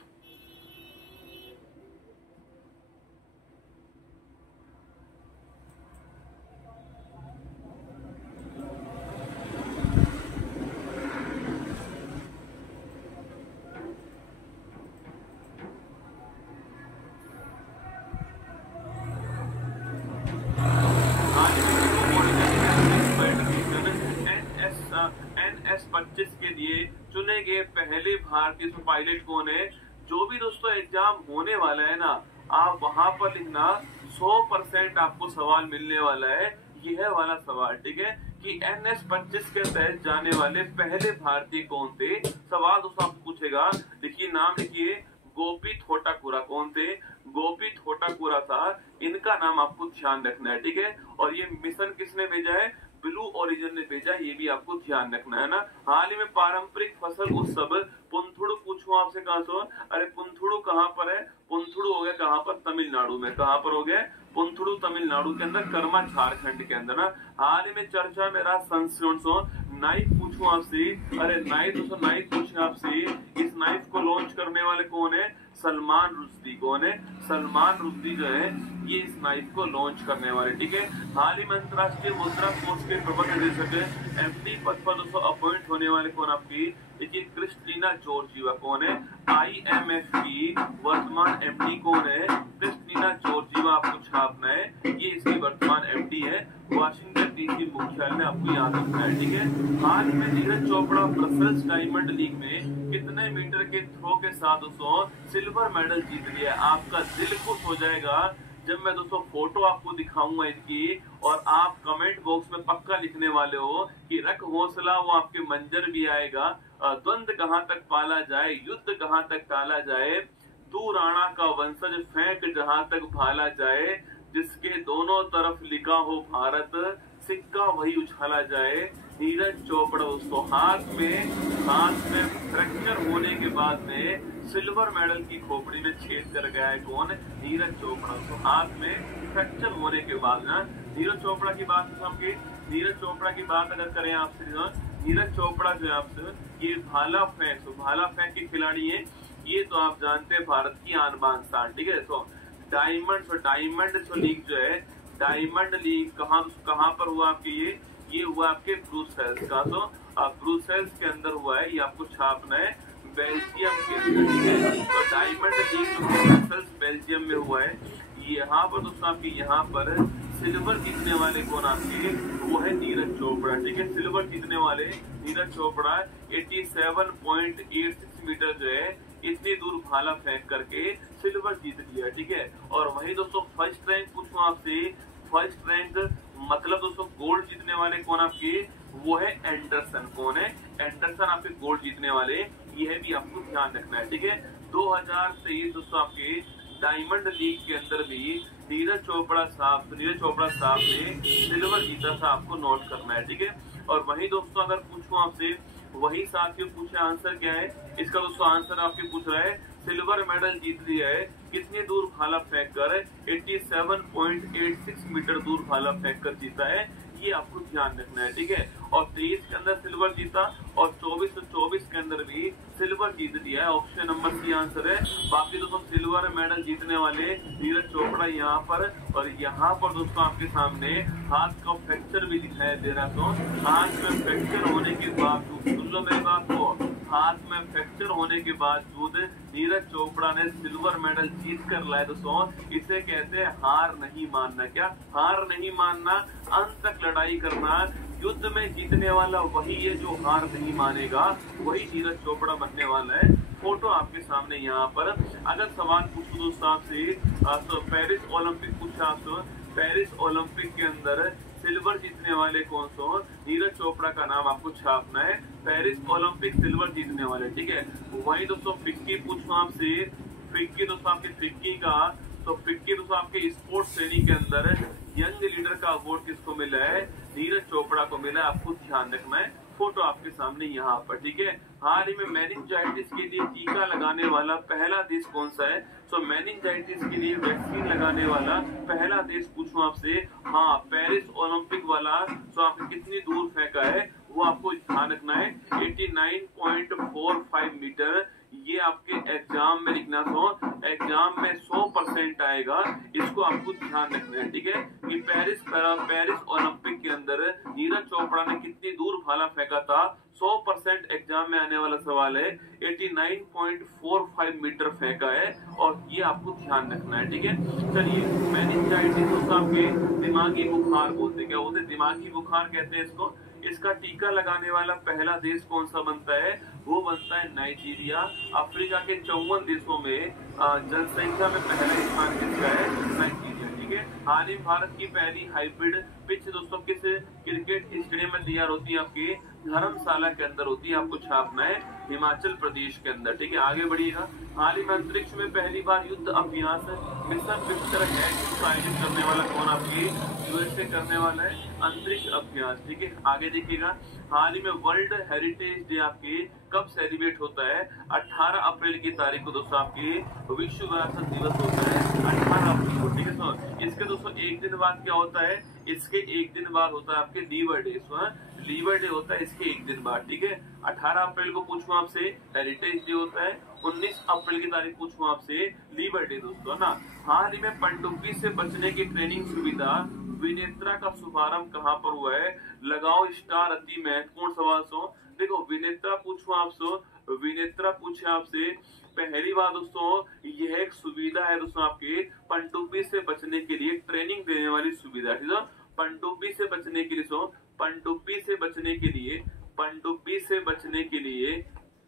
NS-25 के लिए चुने गए पहले भारतीय पायलट कौन है। जो भी दोस्तों एग्जाम होने वाला है ना, आप वहां पर लिखना 100% आपको सवाल मिलने वाला है, यह वाला सवाल, ठीक है, कि NS-25 के तहत जाने वाले पहले भारतीय कौन थे। सवाल दोस्तों आपको पूछेगा, देखिए नाम लिखिए, गोपी थोटाकुरा। कौन थे, गोपी थोटाकुरा था, इनका नाम आपको ध्यान रखना है, ठीक है। और ये मिशन किसने भेजा है, ब्लू ओरिजिन ने भेजा, ये भी आपको ध्यान रखना है ना। हाल ही में पारंपरिक फसल उत्सव पुंथुड़ु पूछूं आपसे कहां से, अरे पुंथुड़ु कहां पर है, पुंथुड़ु हो गया कहां पर, तमिलनाडु में। कहां पर हो गया पुंथुड़ु, तमिलनाडु के अंदर, कर्मा झारखंड के अंदर ना। हाल ही में चर्चा में रहा नाइफ पूछूं आपसे, अरे नाइफ पूछे आपसे, इस नाइफ को लॉन्च करने वाले कौन है, सलमान रुश्दी। कौन है? सलमान रुश्दी जो है ये इस नाइफ को लॉन्च करने वाले, ठीक है। हाल ही में अंतरराष्ट्रीय मुद्रा कोष के प्रबंध निदेशक एमडी पद पर दोस्तों अपॉइंट होने वाले कौन आपकी? देखिए क्रिस्टीना जॉर्जिवा। कौन है? IMF की वर्तमान एमडी कौन है? क्रिस्टीना जॉर्जिवा आपको छापना है, ये इसकी वर्तमान एमडी है। वाशिंगटन DC मुख्यालय आपको याद रखना है, ठीक है। हाल में Neeraj Chopra Brussels diamond league में कितने मीटर के थ्रो के साथ दोस्तों सिल्वर मेडल जीत लिया? आपका दिल खुश हो जाएगा जब मैं दोस्तों फोटो आपको दिखाऊंगा इनकी, और आप कमेंट बॉक्स में पक्का लिखने वाले हो कि रख हौसला, वो आपके मंजर भी आएगा। द्वंद कहां तक पाला जाए, युद्ध कहां तक टाला जाए, तू राणा का वंशज फेंक जहां तक भाला जाए, जिसके दोनों तरफ लिखा हो भारत, सिक्का वही उछाला जाए। नीरज चोपड़ा दोस्तों हाथ में फ्रैक्चर होने के बाद में सिल्वर मेडल की खोपड़ी में छेद कर गया है। कौन? नीरज चोपड़ा। तो हाथ में फ्रैक्चर होने के बाद ना, नीरज चोपड़ा की बात आपकी, नीरज चोपड़ा की बात अगर करें आपसे, नीरज चोपड़ा जो है आपसे ये भाला फेंक के खिलाड़ी है। ये तो आप जानते हैं भारत की आन बान शान, ठीक है। तो डायमंड लीग जो है, डायमंड लीग कहाँ पर हुआ आपके? ये हुआ आपके ब्रुसेल्स का। तो ब्रुसेल्स के अंदर हुआ है, ये आपको छापना है, बेल्जियम के अंदर, ठीक है। तो डायमंड लीग ब्रुसेल्स बेल्जियम में हुआ है। यहाँ पर दोस्तों आपकी यहाँ पर सिल्वर जीतने वाले कौन आपके? वो है नीरज चोपड़ा, ठीक है। सिल्वर जीतने वाले नीरज चोपड़ा 87.86 मीटर जो है इतनी दूर भाला फेंक करके सिल्वर जीत लिया, ठीक है। और वही दोस्तों फर्स्ट रैंक पूछूं आपसे, फर्स्ट रैंक मतलब दोस्तों गोल्ड जीतने वाले कौन आपके? वो है एंडरसन। कौन है? एंडरसन आपके गोल्ड जीतने वाले, यह भी आपको ध्यान रखना है, ठीक है। 2023 दोस्तों आपके डायमंड लीग के अंदर भी नीरज चोपड़ा साहब ने सिल्वर जीता था, आपको नोट करना है, ठीक है। और वही दोस्तों अगर पूछूं आपसे, वही साथियों पूछे आंसर क्या है इसका? दोस्तों आंसर आपके पूछ रहा है सिल्वर मेडल जीत लिया है कितनी दूर भाला फेंक कर? 87.86 मीटर दूर भाला फेंक कर जीता है, ये आपको ध्यान रखना है, ठीक है। और 23 के अंदर सिल्वर जीता और 24 के अंदर भी सिल्वर जीत लिया है। ऑप्शन नंबर सी आंसर है। बाकी दोस्तों सिल्वर मेडल जीतने वाले नीरज चोपड़ा यहाँ पर, और यहाँ पर दोस्तों आपके सामने हाथ का फ्रैक्चर भी दिखाई दे रहा। तो हाथ में फ्रैक्चर होने के बावजूद, सुन लो मेरी बात को, हाथ में फ्रैक्चर होने के बावजूद नीरज चोपड़ा ने सिल्वर मेडल जीत कर लाए दोस्तों। इसे कहते हैं हार नहीं मानना। क्या? हार नहीं मानना, अंत तक लड़ाई करना। युद्ध में जीतने वाला वही है जो हार नहीं मानेगा, वही नीरज चोपड़ा बनने वाला है। फोटो आपके सामने यहाँ पर। अगर सवाल पूछूं दोस्तों आपसे, तो पेरिस ओलंपिक पूछा आपसे, पेरिस ओलंपिक के अंदर सिल्वर जीतने वाले कौन सो? नीरज चोपड़ा का नाम आपको छापना है, पेरिस ओलंपिक सिल्वर जीतने वाले, ठीक है। वही दोस्तों फिक्की पूछूं आपसे, फिक्की दोस्तों आपके फिक्की का, तो फिक्की दोस्तों आपके स्पोर्ट्स श्रेणी के अंदर यंग लीडर का अवार्ड किसको मिला है? नीरज चोपड़ा को मिला, आपको ध्यान रखना है। फोटो आपके सामने यहाँ पर, ठीक है। हाल ही में मेनिंजाइटिस के लिए टीका लगाने वाला पहला देश कौन सा है? तो मेनिंजाइटिस के लिए वैक्सीन लगाने वाला पहला देश पूछूं आपसे, हाँ पेरिस ओलंपिक वाला। तो आपने कितनी दूर फेंका है वो आपको ध्यान रखना है, 89.45 मीटर। ये आपके एग्जाम में लिखना, तो एग्जाम में 100% आएगा, इसको आपको ध्यान रखना है, ठीक है। कि पेरिस ओलंपिक के अंदर नीरज चोपड़ा ने कितनी दूर भाला फेंका था? 100% एग्जाम में आने वाला सवाल है, 89.45 मीटर फेंका है, और ये आपको ध्यान रखना है, ठीक है। चलिए, मेनिंजाइटिस आपके दिमागी बुखार बोलते, क्या बोलते? दिमागी बुखार कहते हैं इसको। इसका टीका लगाने वाला पहला देश कौन सा बनता है? वो बनता है नाइजीरिया। अफ्रीका के 54 देशों में जनसंख्या में पहला स्थान किसका है? नाइजीरिया, ठीक है। हाल ही भारत की पहली हाइब्रिड पिच दोस्तों किस क्रिकेट स्टेडियम में तैयार होती है? आपकी धर्मशाला के अंदर होती है, आपको छापना है, हिमाचल प्रदेश के अंदर, ठीक है। आगे बढ़िएगा। हाल ही में अंतरिक्ष में पहली बार युद्ध अभ्यास मिशन विक्टर आयोजित करने वाला कौन? आपकी यूएसए करने वाला है अंतरिक्ष अभ्यास, ठीक है। आगे देखिएगा। हाल ही में वर्ल्ड हेरिटेज डे आपके कब सेलिब्रेट होता है? 18 अप्रैल की तारीख को दोस्तों आपके विश्व विरासत दिवस होता है, 18 अप्रैल को, ठीक है। इसके दोस्तों एक दिन बाद क्या होता है? इसके एक दिन बाद होता है आपके लीवर डे। लीवर डे होता है इसके एक दिन बाद, ठीक है। 18 अप्रैल को पूछूं आपसे हेरिटेज डे होता है, 19 अप्रैल की तारीख पूछूं आपसे लीवर डे दोस्तों, है ना। हाल ही में पनडुब्बी से बचने की ट्रेनिंग सुविधा विनेत्रा का शुभारंभ कहाँ पर हुआ है? लगाओ स्टार, अति महत्वपूर्ण सवाल। सो देखो विनेत्रा पूछूं आपसे, विनेत्रा पूछे आपसे, पहली बात दोस्तों यह एक सुविधा है दोस्तों आपके पनडुब्बी से बचने के लिए ट्रेनिंग देने वाली सुविधा, ठीक है। पनडुब्बी से बचने के लिए पनडुब्बी से बचने के लिए पनडुब्बी से बचने के लिए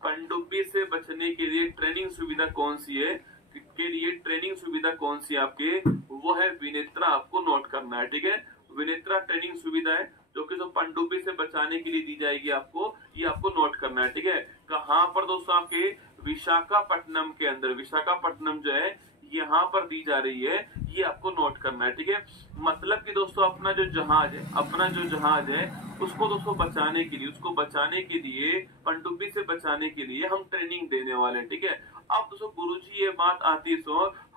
पनडुब्बी से बचने के लिए ट्रेनिंग सुविधा कौन सी है? के लिए ट्रेनिंग सुविधा कौन सी आपके? वो है विनेत्रा, आपको नोट करना है, ठीक है। विनेत्रा ट्रेनिंग सुविधा है जो कि पनडुब्बी से बचाने के लिए दी जाएगी आपको, ये आपको नोट करना है, ठीक है। कहाँ पर दोस्तों? आपके विशाखापट्टनम के अंदर, विशाखापट्टनम जो है यहाँ पर दी जा रही है, ये आपको नोट करना है, ठीक है। मतलब कि दोस्तों अपना जो जहाज है उसको दोस्तों बचाने के लिए, पनडुब्बी से बचाने के लिए हम ट्रेनिंग देने वाले हैं, ठीक है। अब दोस्तों गुरुजी ये बात आती है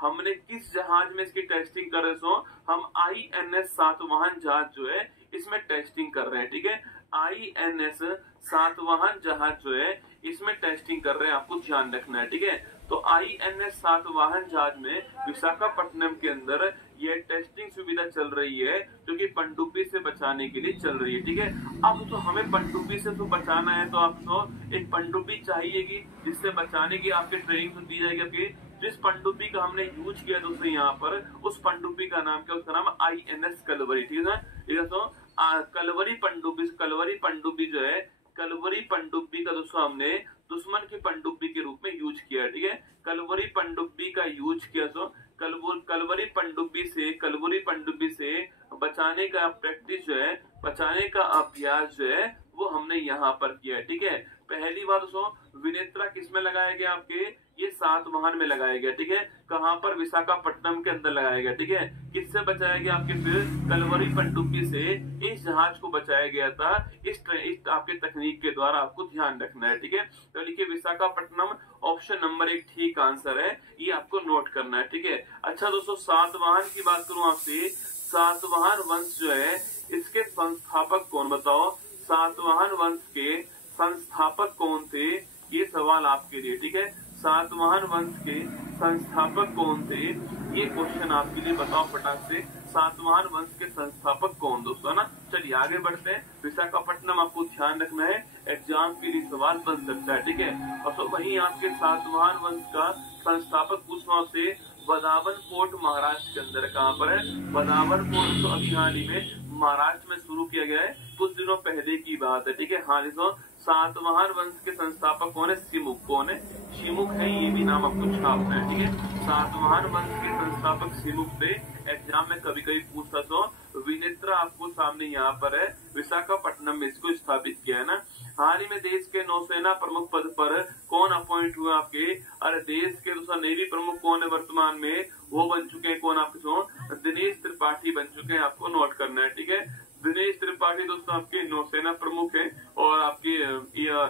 हमने किस जहाज में इसकी टेस्टिंग कर रहे हम INS सातवाहन जहाज जो है इसमें टेस्टिंग कर रहे हैं, ठीक है। INS सातवाहन जहाज जो है इसमें टेस्टिंग कर रहे हैं, आपको ध्यान रखना है, ठीक है। तो INS सातवाहन जहाज में विशाखापट्टनम के अंदर ये टेस्टिंग सुविधा चल रही है जो कि पनडुब्बी से बचाने के लिए चल रही है, ठीक है। अब तो हमें पनडुब्बी से तो बचाना है, तो आपको एक पनडुब्बी चाहिएगी जिससे बचाने की आपकी ट्रेनिंग तो दी जाएगी। आपकी जिस पनडुब्बी का हमने यूज किया दोस्तों यहाँ पर, उस पनडुब्बी का नाम क्या? उसका नाम INS कलवरी, ठीक है। कलवरी पनडुब्बी जो है, कलवरी पनडुब्बी का दोस्तों हमने दुश्मन की पनडुब्बी के रूप में यूज किया, ठीक है। कलवरी पनडुब्बी का यूज किया, कलवरी पनडुब्बी से बचाने का प्रैक्टिस जो है, बचाने का अभ्यास जो है वो हमने यहाँ पर किया है, ठीक है। पहली बार दोस्तों विनेत्रा किस में लगाया गया? आपके ये सातवाहन में लगाया गया, ठीक है। कहाँ पर? विशाखापट्टनम के अंदर लगाया गया, ठीक है। किससे बचाया गया? आपके फिर कलवरी पनडुब्बी से इस जहाज को बचाया गया था, इस आपके तकनीक के द्वारा, आपको ध्यान रखना है, ठीक है। तो लिखिए विशाखापट्टनम, ऑप्शन नंबर 1 ठीक आंसर है, ये आपको नोट करना है, ठीक है। अच्छा दोस्तों सातवाहन की बात करूं आपसे, सातवाहन वंश जो है इसके संस्थापक कौन? बताओ सातवाहन वंश के संस्थापक कौन थे? ये सवाल आपके लिए, ठीक है। सातवाहन वंश के संस्थापक कौन थे? ये क्वेश्चन आपके लिए, बताओ फटाक से, सातवाहन वंश के संस्थापक कौन दोस्तों, है ना। चलिए आगे बढ़ते हैं। विशाखापट्टनम आपको ध्यान रखना है, एग्जाम के लिए सवाल बन सकता है, ठीक है। और तो वहीं आपके सातवाहन वंश का संस्थापक पूछना आपसे, बदावन फोर्ट महाराष्ट्र के अंदर कहाँ पर है? बदावन फोर्ट तो अभी हाल ही में महाराष्ट्र में शुरू किया गया है, कुछ दिनों पहले की बात है, ठीक है। हाँ दोस्तों सातवाहन वंश के संस्थापक कौन है? शिमुक। कौन है? शिमुक है, ये भी नाम आपको छापना है, ठीक है। सातवाहन वंश के संस्थापक शिमुक से एग्जाम में कभी कभी पूछता तो विनेत्रा आपको सामने यहाँ पर है, विशाखापट्टनम में इसको स्थापित किया है ना। हाल ही में देश के नौसेना प्रमुख पद पर कौन अपॉइंट हुआ आपके? अरे देश के दोस्तों नेवी प्रमुख कौन है वर्तमान में? वो बन चुके हैं कौन आपके? दिनेश त्रिपाठी बन चुके हैं, आपको नोट करना है, ठीक है। दिनेश त्रिपाठी दोस्तों आपके नौसेना प्रमुख है, और आपके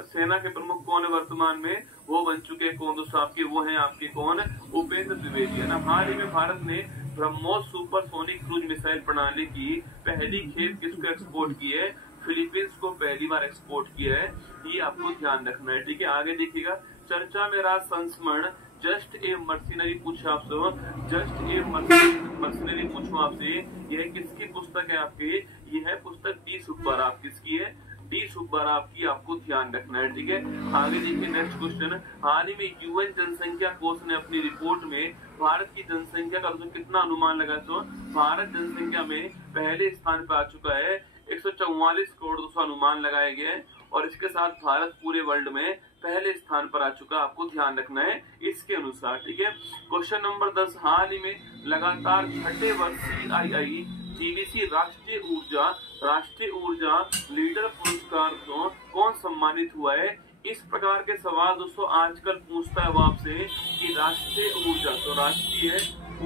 सेना के प्रमुख कौन है वर्तमान में? वो बन चुके हैं कौन दोस्तों आपके? वो है आपके कौन? उपेंद्र द्विवेदी, है ना। हाल ही में भारत ने ब्रह्मोस सुपरसोनिक क्रूज मिसाइल प्रणाली की पहली खेप किसको एक्सपोर्ट की है? फिलीपींस को पहली बार एक्सपोर्ट किया है, ये आपको ध्यान रखना है, ठीक है। आगे देखिएगा, चर्चा में रहा संस्मरण जस्ट ए मर्सिनरी पूछा आपसे, जस्ट ए मर्सिनरी पूछो आपसे, यह किसकी पुस्तक है आपकी? यह है पुस्तक डी सुब्बाराव। किसकी है? डी सुब्बाराव की, आपको ध्यान रखना है, ठीक है। आगे देखिए नेक्स्ट क्वेश्चन, हाल ही में UN जनसंख्या कोष ने अपनी रिपोर्ट में भारत की जनसंख्या का कितना अनुमान लगा? तो भारत जनसंख्या में पहले स्थान पर आ चुका है, 144 करोड़ दोस्तों अनुमान लगाए गए हैं, और इसके साथ भारत पूरे वर्ल्ड में पहले स्थान पर आ चुका, आपको ध्यान रखना है इसके अनुसार, ठीक है। क्वेश्चन नंबर 10, हाल ही में लगातार छठे वर्ष CII GVC राष्ट्रीय ऊर्जा लीडर पुरस्कार को कौन सम्मानित हुआ है? इस प्रकार के सवाल दोस्तों आजकल पूछता है वो आपसे कि राष्ट्रीय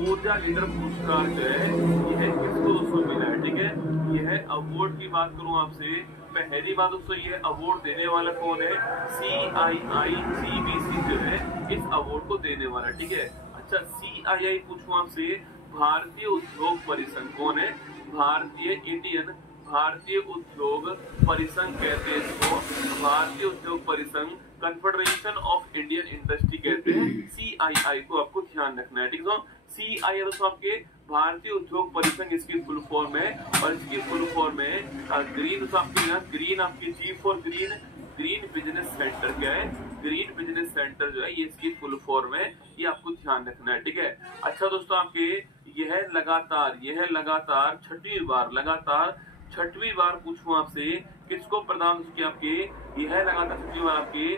ऊर्जा लीडर पुरस्कार जो है यह किसको दोस्तों मिला है, ठीक है। यह अवार्ड की बात करूं आपसे, पहली बात दोस्तों यह अवार्ड देने वाला कौन है? CII GVC जो है इस अवार्ड को देने वाला, ठीक है। अच्छा CII पूछूं आपसे, भारतीय उद्योग परिसंघ कौन है? भारतीय इंडियन भारतीय उद्योग परिसंघ कहते हैं इसको, भारतीय उद्योग परिसंघ, कन्फेडरेशन ऑफ इंडियन इंडस्ट्री कहते हैं, CII को आपको ध्यान रखना है। ठीक है, CII दोस्तों आपके भारतीय उद्योग परिसंघ इसकी फुल फॉर्म है, और इसकी फुल फॉर्म है ग्रीन। तो आपके यहाँ ग्रीन, आपकी G for green, green business centre क्या है, ग्रीन बिजनेस सेंटर जो है ये इसकी फुल फॉर्म है, ये आपको ध्यान रखना है। ठीक है, अच्छा दोस्तों आपके यह लगातार छठवीं बार पूछूं आपसे, किसको प्रदान किया आपके, यह लगातार छठवीं बार आपके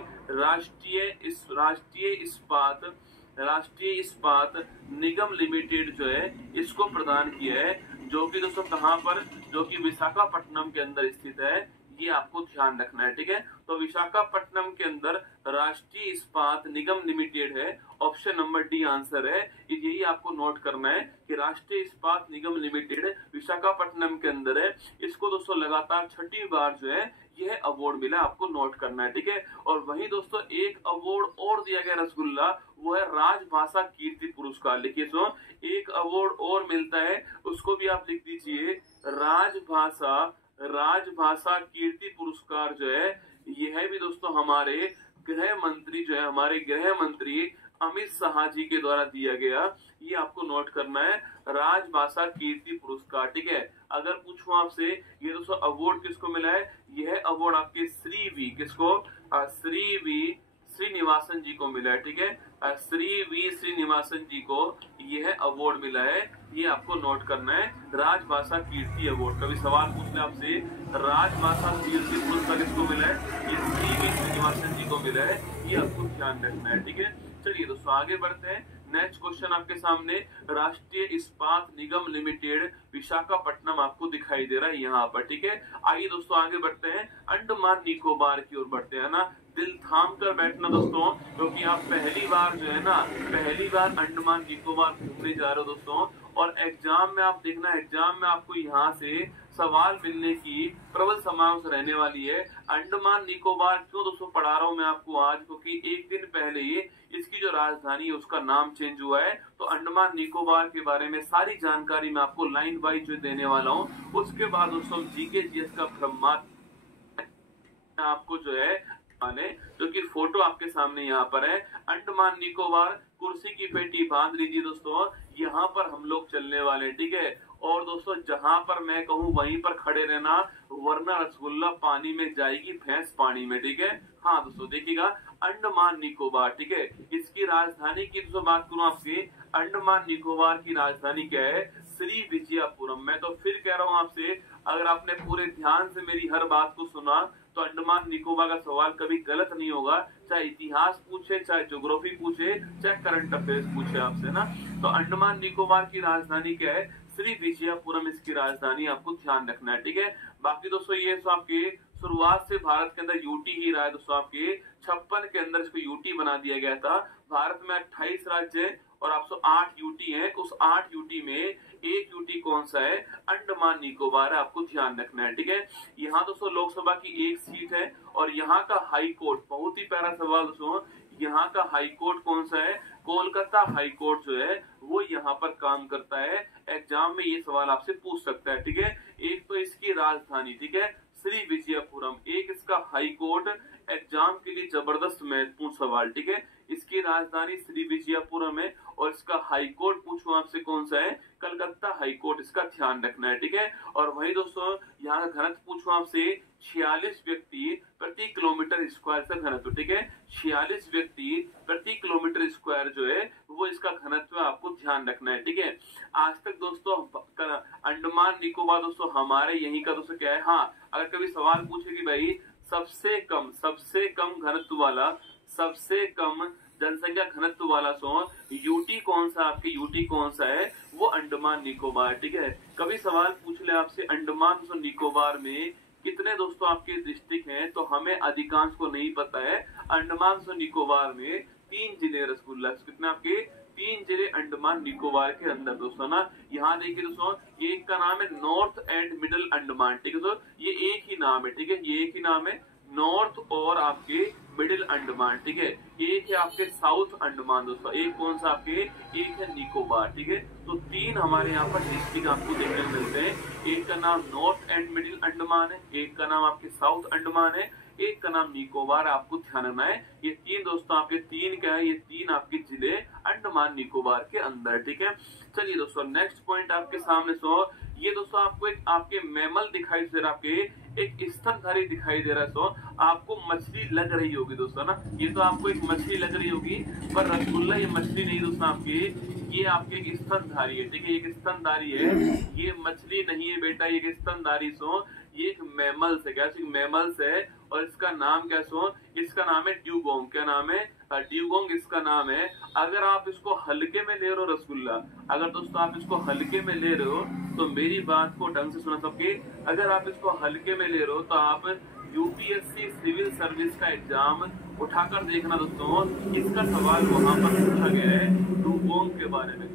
राष्ट्रीय इस्पात निगम लिमिटेड जो है इसको प्रदान किया है, जो कि दोस्तों कहां पर, जो कि विशाखापट्टनम के अंदर स्थित है, ये आपको ध्यान रखना है। ठीक है, तो विशाखापट्टनम के अंदर राष्ट्रीय इस्पात निगम लिमिटेड है, ऑप्शन नंबर डी आंसर है। यही आपको नोट करना है कि राष्ट्रीय इस्पात निगम लिमिटेड विशाखापट्टनम के अंदर है। इसको दोस्तों लगातार छठी बार जो है यह अवार्ड मिला, आपको नोट करना है। ठीक है, और वहीं दोस्तों एक अवार्ड और दिया गया रसगुल्ला, वो है राजभाषा कीर्ति पुरस्कार। लिखिए सो, एक अवार्ड और मिलता है, उसको भी आप लिख दीजिए, राजभाषा कीर्ति पुरस्कार जो है यह भी दोस्तों हमारे गृह मंत्री अमित शाह जी के द्वारा दिया गया, ये आपको नोट करना है, राजभाषा कीर्ति पुरस्कार। ठीक है, अगर पूछूं आपसे ये दोस्तों अवार्ड किसको मिला है, यह अवार्ड आपके श्रीनिवासन जी को मिला है। ठीक है, श्रीनिवासन जी को यह अवार्ड मिला है, ये आपको नोट करना है, राजभाषा कीर्ति अवार्ड। कभी सवाल पूछने आपसे, राजभाषा कीर्ति पुरस्कार किसको मिला है, ये श्रीनिवासन जी को मिला है, ये आपको ध्यान रखना है। ठीक है, चलिए दोस्तों आगे बढ़ते हैं। नेक्स्ट क्वेश्चन आपके सामने, राष्ट्रीय इस्पात निगम लिमिटेड विशाखापट्टनम आपको दिखाई दे रहा है यहाँ पर। ठीक है, आइए दोस्तों आगे बढ़ते हैं, अंडमान निकोबार की ओर बढ़ते हैं ना। दिल थाम कर बैठना दोस्तों, क्योंकि आप पहली बार अंडमान निकोबार घूमने जा रहे हो दोस्तों, और एग्जाम में आप देखना, एग्जाम में आपको यहाँ से सवाल मिलने की प्रबल संभावना रहने वाली है। अंडमान निकोबार क्यों दोस्तों पढ़ा रहा हूँ मैं आपको आज, क्योंकि एक दिन पहले ही इसकी जो राजधानी है उसका नाम चेंज हुआ है। तो अंडमान निकोबार के बारे में सारी जानकारी मैं आपको लाइन वाइज जो देने वाला हूँ। उसके बाद दोस्तों जीके जीएस का ब्रह्मांड आपको जो है जो कि फोटो आपके सामने यहाँ पर है। अंडमान निकोबार, कुर्सी की पेटी बांध लीजिए दोस्तों, यहाँ पर हम लोग चलने वाले हैं। ठीक है, और दोस्तों जहां पर मैं कहूँ वहीं पर खड़े रहना, वरना रसगुल्ला पानी में जाएगी, भैंस पानी में। ठीक है, हाँ दोस्तों देखिएगा, अंडमान निकोबार। ठीक है, इसकी राजधानी की दोस्तों बात करूं आपसे, अंडमान निकोबार की राजधानी क्या है, श्री विजयपुरम। मैं तो फिर कह रहा हूं आपसे, अगर आपने पूरे ध्यान से मेरी हर बात को सुना तो अंडमान निकोबार का सवाल कभी गलत नहीं होगा, चाहे इतिहास पूछे, चाहे ज्योग्राफी पूछे, चाहे करंट अफेयर्स पूछे आपसे ना। तो अंडमान निकोबार की राजधानी क्या है, श्री विजयपुरम इसकी राजधानी, आपको ध्यान रखना है। ठीक है, बाकी दोस्तों ये तो आपके शुरुआत से भारत के अंदर यूटी ही रहा है दोस्तों, आपके 56 के अंदर इसको यूटी बना दिया गया था। भारत में 28 राज्य है और 8 यूटी है, उस 8 यूटी में एक यूटी कौन सा है, अंडमान निकोबार है, आपको ध्यान रखना है। ठीक है, यहाँ दोस्तों लोकसभा की एक सीट है, और यहाँ का हाई कोर्ट, बहुत ही प्यारा सवाल दोस्तों, यहाँ का हाई कोर्ट कौन सा है, कोलकाता हाई कोर्ट जो है वो यहाँ पर काम करता है। एग्जाम में ये सवाल आपसे पूछ सकता है। ठीक है, एक तो इसकी राजधानी, ठीक है, श्री विजयपुरम, एक इसका हाई कोर्ट, एग्जाम के लिए जबरदस्त महत्वपूर्ण सवाल। ठीक है, इसकी राजधानी श्री विजयपुरम है, और इसका हाई कोर्ट पूछूं आपसे कौन सा है, कलकत्ता हाई कोर्ट, इसका ध्यान रखना है। ठीक है, और वही दोस्तों यहाँ का घनत्व पूछूं आपसे, 46 व्यक्ति प्रति किलोमीटर स्क्वायर का घनत्व। ठीक है, 46 व्यक्ति प्रति किलोमीटर स्क्वायर जो है वो इसका घनत्व आपको ध्यान रखना है। ठीक है, आज तक दोस्तों अंडमान निकोबार दोस्तों हमारे यहीं का दोस्तों क्या है, हाँ अगर कभी सवाल पूछे कि भाई सबसे कम घनत्व वाला, सबसे कम जनसंख्या घनत्व वाला यूटी कौन सा, आपके यूटी कौन सा है, वो अंडमान निकोबार। ठीक है, कभी सवाल पूछ ले आपसे अंडमान निकोबार में कितने दोस्तों आपके डिस्ट्रिक्ट हैं, तो हमें अधिकांश को नहीं पता है। अंडमान निकोबार में 3 जिले रसगुल्ला, कितने आपके 3 जिले अंडमान निकोबार के अंदर दोस्तों ना। यहाँ देखिए दोस्तों, एक का नाम है नॉर्थ एंड मिडल अंडमान। ठीक है दोस्तों, ये एक ही नाम है। ठीक है, ये एक ही नाम है, नॉर्थ और आपके मिडिल अंडमान, ठीक है। एक है आपके साउथ अंडमान दोस्तों, एक कौन सा आपके, एक है निकोबार, ठीक है। तो तीन हमारे यहाँ पर डिस्ट्रिक्ट आपको देखने को मिलते हैं। एक का नाम नॉर्थ एंड मिडिल अंडमान है, एक का नाम आपके साउथ अंडमान है, एक का नाम निकोबार। आपको ध्यान रखना है ये तीन दोस्तों आपके तीन क्या है, ये तीन आपके जिले अंडमान निकोबार के अंदर, ठीक है। चलिए दोस्तों नेक्स्ट पॉइंट आपके सामने सो ये दोस्तों आपको एक आपके मैमल दिखाई दे रहा, आपके एक स्तनधारी दिखाई दे रहा है। सो आपको मछली लग रही होगी दोस्तों ना, ये तो आपको एक मछली लग रही होगी, पर रसगुल्ला ये मछली नहीं दोस्तों आपकी, ये आपके एक स्तनधारी है, ठीक है। एक स्तनधारी है, ये मछली नहीं है बेटा, ये एक स्तनधारी सो ये एक मैमल्स है, क्या मैमल्स है। और इसका नाम क्या सो, इसका नाम है ड्यूगोंग। क्या नाम है, ड्यूगोंग इसका नाम है। अगर आप इसको हल्के में ले रहे हो रसगुल्ला, अगर दोस्तों आप इसको हल्के में ले रहे हो तो मेरी बात को ढंग से सुना सबके, अगर आप इसको हल्के में ले रहे हो तो आप यूपीएससी सिविल सर्विस का एग्जाम उठाकर देखना दोस्तों, इसका सवाल वहां पर पूछा गया है डुगोंग के बारे में।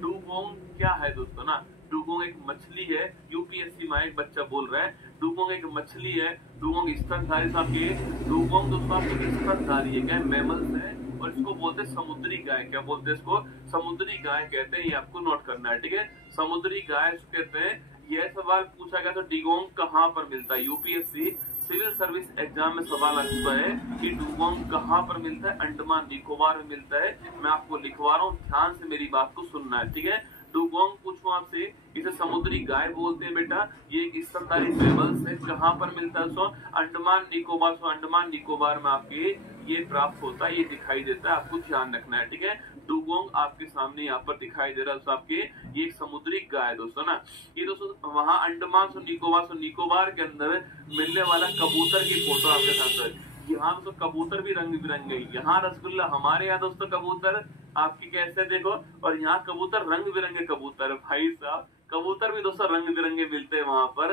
डुगोंग क्या है दोस्तों ना, डुगोंग एक मछली है, यूपीएससी में एक बच्चा बोल रहा है डुगोंग एक मछली है, डुगोंग स्तनधारी आपके, डुगोंग दोस्तों आपके स्तनधारी है, क्या मैमल्स है, और इसको बोलते हैं समुद्री गाय। क्या बोलते हैं इसको, समुद्री गाय कहते हैं, ये आपको नोट करना है, ठीक है। समुद्री गाय कहते हैं। यह सवाल पूछा गया तो डुगोंग कहाँ पर मिलता है, यूपीएससी सिविल सर्विस एग्जाम में सवाल आ चुका है कि डुगोंग कहाँ पर मिलता है, अंडमान निकोबार में मिलता है। मैं आपको लिखवा रहा हूँ, ध्यान से मेरी बात को सुनना है, ठीक है। डुगोंग पूछूं आपसे, इसे समुद्री गाय बोलते हैं बेटा, ये एक स्तनधारी मैमल्स है। कहाँ पर मिलता है, सो अंडमान निकोबार। सो अंडमान निकोबार में आपके ये प्राप्त होता है, ये दिखाई देता है, आपको ध्यान रखना है, ठीक है। डुगोंग आपके सामने यहाँ पर दिखाई दे रहा है आपके, ये एक समुद्री गाय दोस्तों ना। ये दोस्तों वहाँ अंडमान से निकोबार के अंदर मिलने वाला कबूतर की फोटो आपके साथ है। यहाँ तो कबूतर भी रंग बिरंगे, यहाँ रसगुल्ला, हमारे यहाँ दोस्तों कबूतर आपकी कैसे देखो, और यहाँ कबूतर रंग बिरंगे कबूतर भाई साहब, कबूतर भी दोस्तों रंग बिरंगे मिलते हैं वहां पर।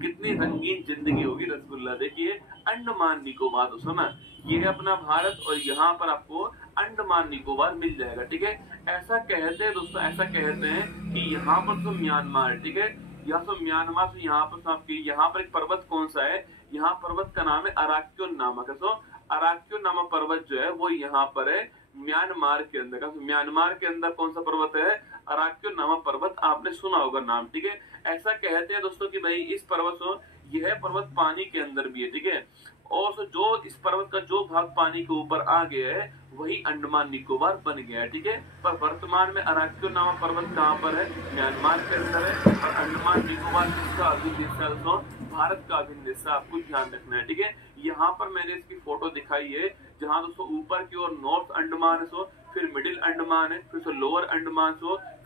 कितनी रंगीन जिंदगी होगी रसगुल्ला। देखिए अंडमान निकोबार दोस्तों ना, ये है अपना भारत, और यहाँ पर आपको अंडमान निकोबार मिल जाएगा, ठीक है। ऐसा कहते हैं दोस्तों, ऐसा कहते हैं कि यहाँ पर तो म्यांमार, ठीक है, यहाँ तो म्यांमार से यहाँ पर आपकी, यहाँ पर एक पर्वत कौन सा है, यहाँ पर्वत का नाम है अराक्यो नामक है। सो अराक्यो नामक पर्वत जो है वो यहाँ पर है म्यांमार के अंदर का। म्यांमार के अंदर कौन सा पर्वत है, अराक्यो नामक पर्वत, आपने सुना होगा नाम, ठीक है। ऐसा कहते हैं दोस्तों कि भाई इस पर्वत, यह पर्वत पानी के अंदर भी है, ठीक है। और जो इस पर्वत का जो भाग पानी के ऊपर आ गया है वही अंडमान निकोबार बन गया है, ठीक है। पर वर्तमान में अराक्यो नामक पर्वत कहाँ पर है, म्यांमार के अंदर है। और अंडमान निकोबार किसका अभिन्न हिस्सा है, भारत का अभिन्न हिस्सा, आपको ध्यान रखना है, ठीक है। यहाँ पर मैंने इसकी फोटो दिखाई है, जहाँ दोस्तों ऊपर की ओर नॉर्थ अंडमान है, फिर मिडिल अंडमान है, फिर लोअर अंडमान,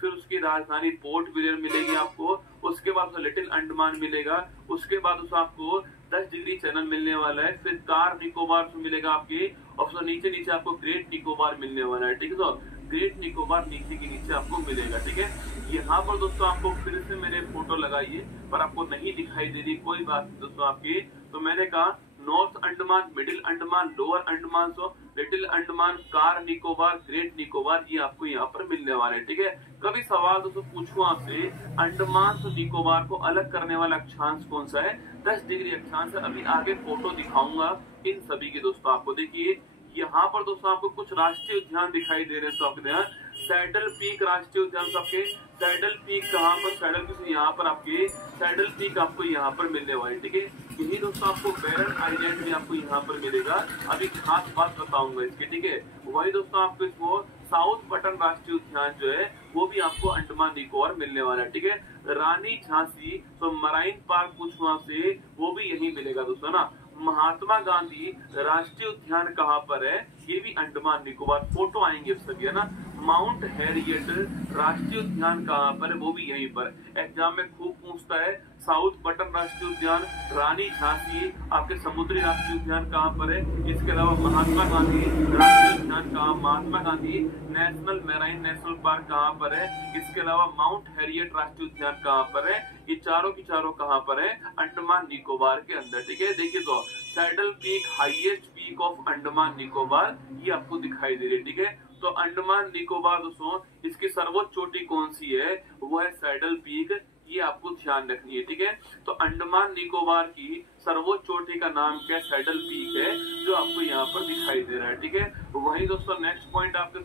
फिर उसकी राजधानी पोर्ट ब्लेयर मिलेगी आपको, उसके बाद लिटिल अंडमान मिलेगा, उसके बाद उसको आपको 10 डिग्री चैनल मिलने वाला है, फिर कार निकोबार मिलेगा आपके, और नीचे नीचे आपको ग्रेट निकोबार मिलने वाला है, ठीक है। तो ग्रेट निकोबार नीचे के नीचे आपको मिलेगा, ठीक है। यहाँ पर दोस्तों आपको फिर से मैंने फोटो लगाई है, पर आपको नहीं दिखाई दे रही, कोई बात नहीं दोस्तों आपकी। तो मैंने कहा north Andaman, middle Andaman, lower Andaman, little Andaman, car Nicobar, great Nicobar, ये आपको यहाँ पर मिलने वाले, ठीक है। कभी सवाल दोस्तों पूछूं आपसे, अंडमान से निकोबार को अलग करने वाला अक्षांश कौन सा है, 10 डिग्री अक्षांश है। अभी आगे फोटो दिखाऊंगा इन सभी के दोस्तों आपको। देखिए यहाँ पर दोस्तों आपको कुछ राष्ट्रीय उद्यान दिखाई दे रहे हैं, तो आपके सैडल पीक राष्ट्रीय उद्यान, आपके सैडल पीक कहाँ पर, सैडल पीक यहाँ पर, आपके सैडल पीक आपको यहाँ पर मिलने वाली, ठीक है। यही दोस्तों आपको बैरन आइलैंड भी आपको यहाँ पर मिलेगा, अभी खास बात बताऊंगा इसकी, ठीक है। वही दोस्तों आपको इसको साउथ बटन राष्ट्रीय उद्यान जो है वो भी आपको अंडमान निकोबार मिलने वाला है, ठीक है। रानी झांसी तो मराइन पार्क कुछ वहां से वो भी यही मिलेगा दोस्तों ना। महात्मा गांधी राष्ट्रीय उद्यान कहाँ पर है, ये भी अंडमान निकोबार, फोटो आएंगे सभी है ना। माउंट हैरियट राष्ट्रीय उद्यान कहाँ पर है, वो भी यहीं पर। एग्जाम में खूब पूछता है, साउथ बटन राष्ट्रीय उद्यान, रानी झांसी आपके समुद्री राष्ट्रीय उद्यान कहाँ पर है। इसके अलावा महात्मा गांधी राष्ट्रीय उद्यान कहाँ, Mahatma Gandhi national marine national park कहाँ पर है। इसके अलावा माउंट हैरियट राष्ट्रीय उद्यान कहाँ पर है, ये चारों की चारों कहाँ पर है, अंडमान निकोबार के अंदर, ठीक है। देखिए तो saddle peak highest peak of Andaman Nicobar, ये आपको दिखाई दे रही है, ठीक है। तो अंडमान निकोबार दोस्तों इसकी सर्वोच्च चोटी कौन सी है, वो है सैडल पीक, ये आपको ध्यान रखनी है, ठीक है। तो अंडमान निकोबार की सर्वोच्च चोटी का नाम क्या, सैडल पीक है, जो आपको यहाँ पर दिखाई दे रहा है, ठीक है। वही दोस्तों नेक्स्ट पॉइंट आपके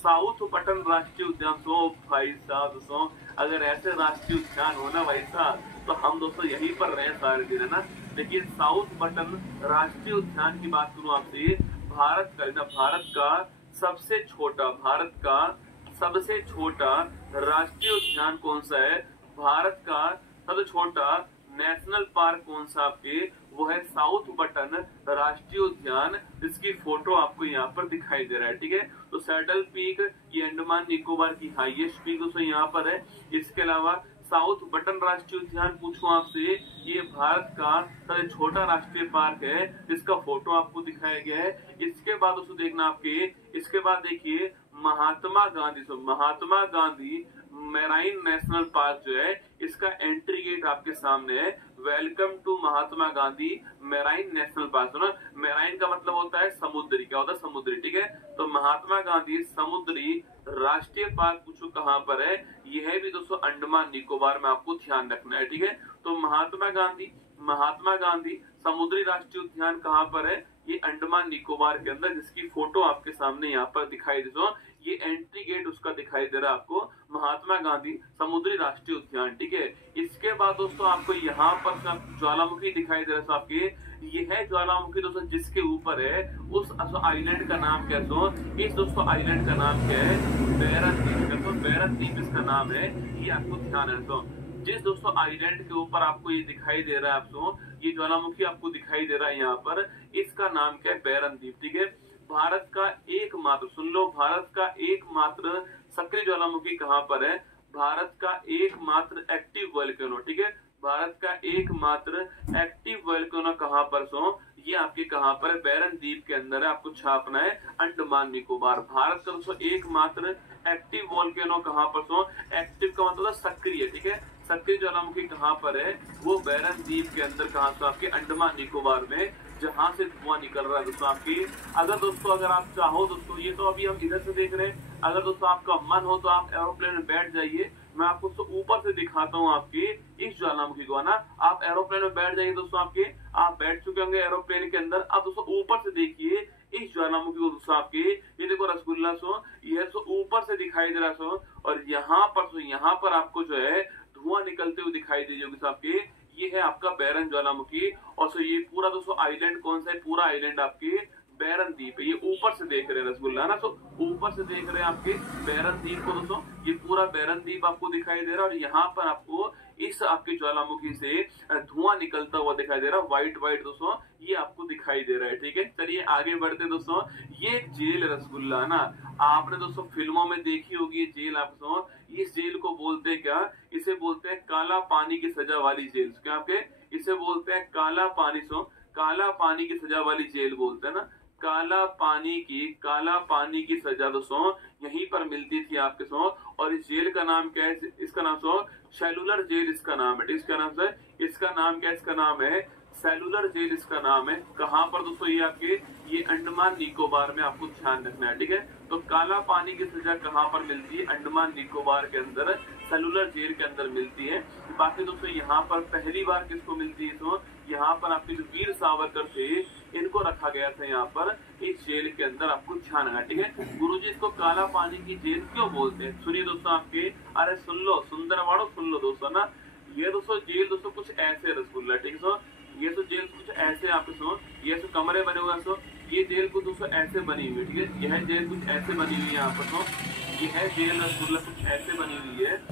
साउथ बटन राष्ट्रीय उद्यान। भाई साहब दोस्तों, अगर ऐसे राष्ट्रीय उद्यान हो ना भाई साहब, तो हम दोस्तों यहीं पर रहे सारे दिन, है ना। लेकिन साउथ बटन राष्ट्रीय उद्यान की बात करूं आपसे, भारत का सबसे छोटा राष्ट्रीय उद्यान कौन सा है, भारत का सबसे छोटा नेशनल पार्क कौन सा आपके, वो है साउथ बटन राष्ट्रीय उद्यान, जिसकी फोटो आपको यहाँ पर दिखाई दे रहा है, ठीक है। तो सैडल पीक ये अंडमान निकोबार की हाईएस्ट पीक दोस्तों यहाँ पर है। इसके अलावा साउथ बटन राष्ट्रीय उद्यान पूछूं आपसे, ये भारत का सबसे छोटा राष्ट्रीय पार्क है, जिसका फोटो आपको दिखाया गया है। इसके बाद दोस्तों देखना आपके, इसके बाद देखिए Mahatma Gandhi marine national park जो है, इसका एंट्री गेट आपके सामने है। Welcome to Mahatma Gandhi marine national park. ना मेराइन का मतलब होता है समुद्री, क्या होता है, समुद्री, ठीक है। तो महात्मा गांधी समुद्री राष्ट्रीय पार्क पूछो कहाँ पर है, यह भी दोस्तों अंडमान निकोबार में आपको ध्यान रखना है, ठीक है। तो महात्मा गांधी समुद्री राष्ट्रीय उद्यान कहाँ पर है, ये अंडमान निकोबार के अंदर, जिसकी फोटो आपके सामने यहाँ पर दिखाई दे। ये एंट्री गेट उसका दिखाई दे रहा है आपको, महात्मा गांधी समुद्री राष्ट्रीय उद्यान, ठीक है। इसके बाद दोस्तों आपको यहाँ पर ज्वालामुखी दिखाई दे रहा है आपके, ये है ज्वालामुखी दोस्तों, जिसके ऊपर है उस आइलैंड का नाम क्या है, इस दोस्तों आइलैंड का नाम क्या है, बैरन द्वीप। बैरन द्वीप इसका नाम है, ये आपको ध्यान है दोस्तों। जिस दोस्तों आइलैंड के ऊपर आपको ये दिखाई दे रहा है आपको, ये ज्वालामुखी आपको दिखाई दे रहा है यहाँ पर, इसका नाम क्या है, बैरन द्वीप, ठीक है। भारत का एकमात्र, सुन लो, भारत का एकमात्र सक्रिय ज्वालामुखी कहाँ पर है, भारत का एकमात्र एक्टिव वोल्केनो, ठीक है। भारत का एकमात्र एक्टिव वोल्केनो कहाँ पर ये आपके कहाँ पर है, बैरन द्वीप के अंदर है, आपको छापना है अंडमान निकोबार। भारत का दोस्तों एकमात्र एक्टिव वोल्केनो कहाँ पर एक्टिव का मतलब सक्रिय, ठीक है। सक्रिय ज्वालामुखी कहाँ पर है, वो बैरन द्वीप के अंदर, कहाँ से आपके अंडमान निकोबार में, जहां से धुआं निकल रहा है दोस्तों आपकी। अगर आप चाहो दोस्तों, ये तो अभी हम इधर से देख रहे हैं, अगर दोस्तों आपका मन हो तो आप एरोप्लेन में बैठ जाइए, मैं आपको ऊपर से दिखाता हूँ आपकी इस ज्वालामुखी को, ना। आप एरोप्लेन में बैठ जाइए दोस्तों, आप बैठ चुके होंगे एरोप्लेन के अंदर। अब दोस्तों ऊपर से देखिए इस ज्वालामुखी को दोस्तों आपके, ये देखो रसगुल्ला यह ऊपर से दिखाई दे रहा और यहाँ पर आपको जो है धुआं निकलते हुए दिखाई दे होगी आपके, ये है आपका बैरन ज्वालामुखी। और ये पूरा दोस्तों आइलैंड कौन सा है, पूरा आइलैंड आपके बैरन द्वीप है। ये ऊपर से देख रहे हैं रसगुल्ला, ना। ऊपर से देख रहे हैं आपके बैरन द्वीप को दोस्तों, ये पूरा बैरन द्वीप आपको दिखाई दे रहा है। और यहाँ पर आपको इस आपके ज्वालामुखी से धुआं निकलता हुआ दिखाई दे रहा है, व्हाइट दोस्तों, ये आपको दिखाई दे रहा है, ठीक है। चलिए आगे बढ़ते दोस्तों। ये एक जेल रसगुल्ला, ना, आपने दोस्तों फिल्मों में देखी होगी ये जेल। आपको इस जेल को बोलते हैं क्या, इसे बोलते हैं काला पानी की सजा वाली जेल, क्या आपके, इसे बोलते हैं काला पानी की सजा वाली जेल बोलते हैं, ना। काला पानी की सजा दोस्तों यहीं पर मिलती थी आपके और इस जेल का नाम क्या है, इसका नाम सेलुलर जेल, इसका नाम है। इसका नाम क्या है, इसका नाम है सेलुलर जेल, इसका नाम है। कहाँ पर दोस्तों, ये आपके, ये अंडमान निकोबार में, आपको ध्यान रखना है, ठीक है। तो काला पानी की सजा कहाँ पर मिलती है, अंडमान निकोबार के अंदर, सेलुलर जेल के अंदर मिलती है। बाकी दोस्तों यहाँ पर पहली बार किसको मिलती है, यहाँ पर आपके जो वीर सावरकर थे, इनको रखा गया था यहाँ पर इस जेल के अंदर, आपको ध्यान रखना, ठीक है। गुरुजी इसको काला पानी की जेल क्यों बोलते हैं, सुनिए दोस्तों आपके, अरे सुन लो सुंदरवाड़ो, सुन लो दोस्तों, ना। ये दोस्तों जेल दोस्तों कुछ ऐसे रसगुल्ला, ठीक है। ये तो जेल कुछ ऐसे आपके ये कमरे बने हुए हैं, ये जेल को दोस्तों ऐसे बनी हुई है, ठीक है। यह जेल कुछ ऐसे बनी हुई है यहाँ पर, यह जेल रसगुल्ला कुछ ऐसे बनी हुई है।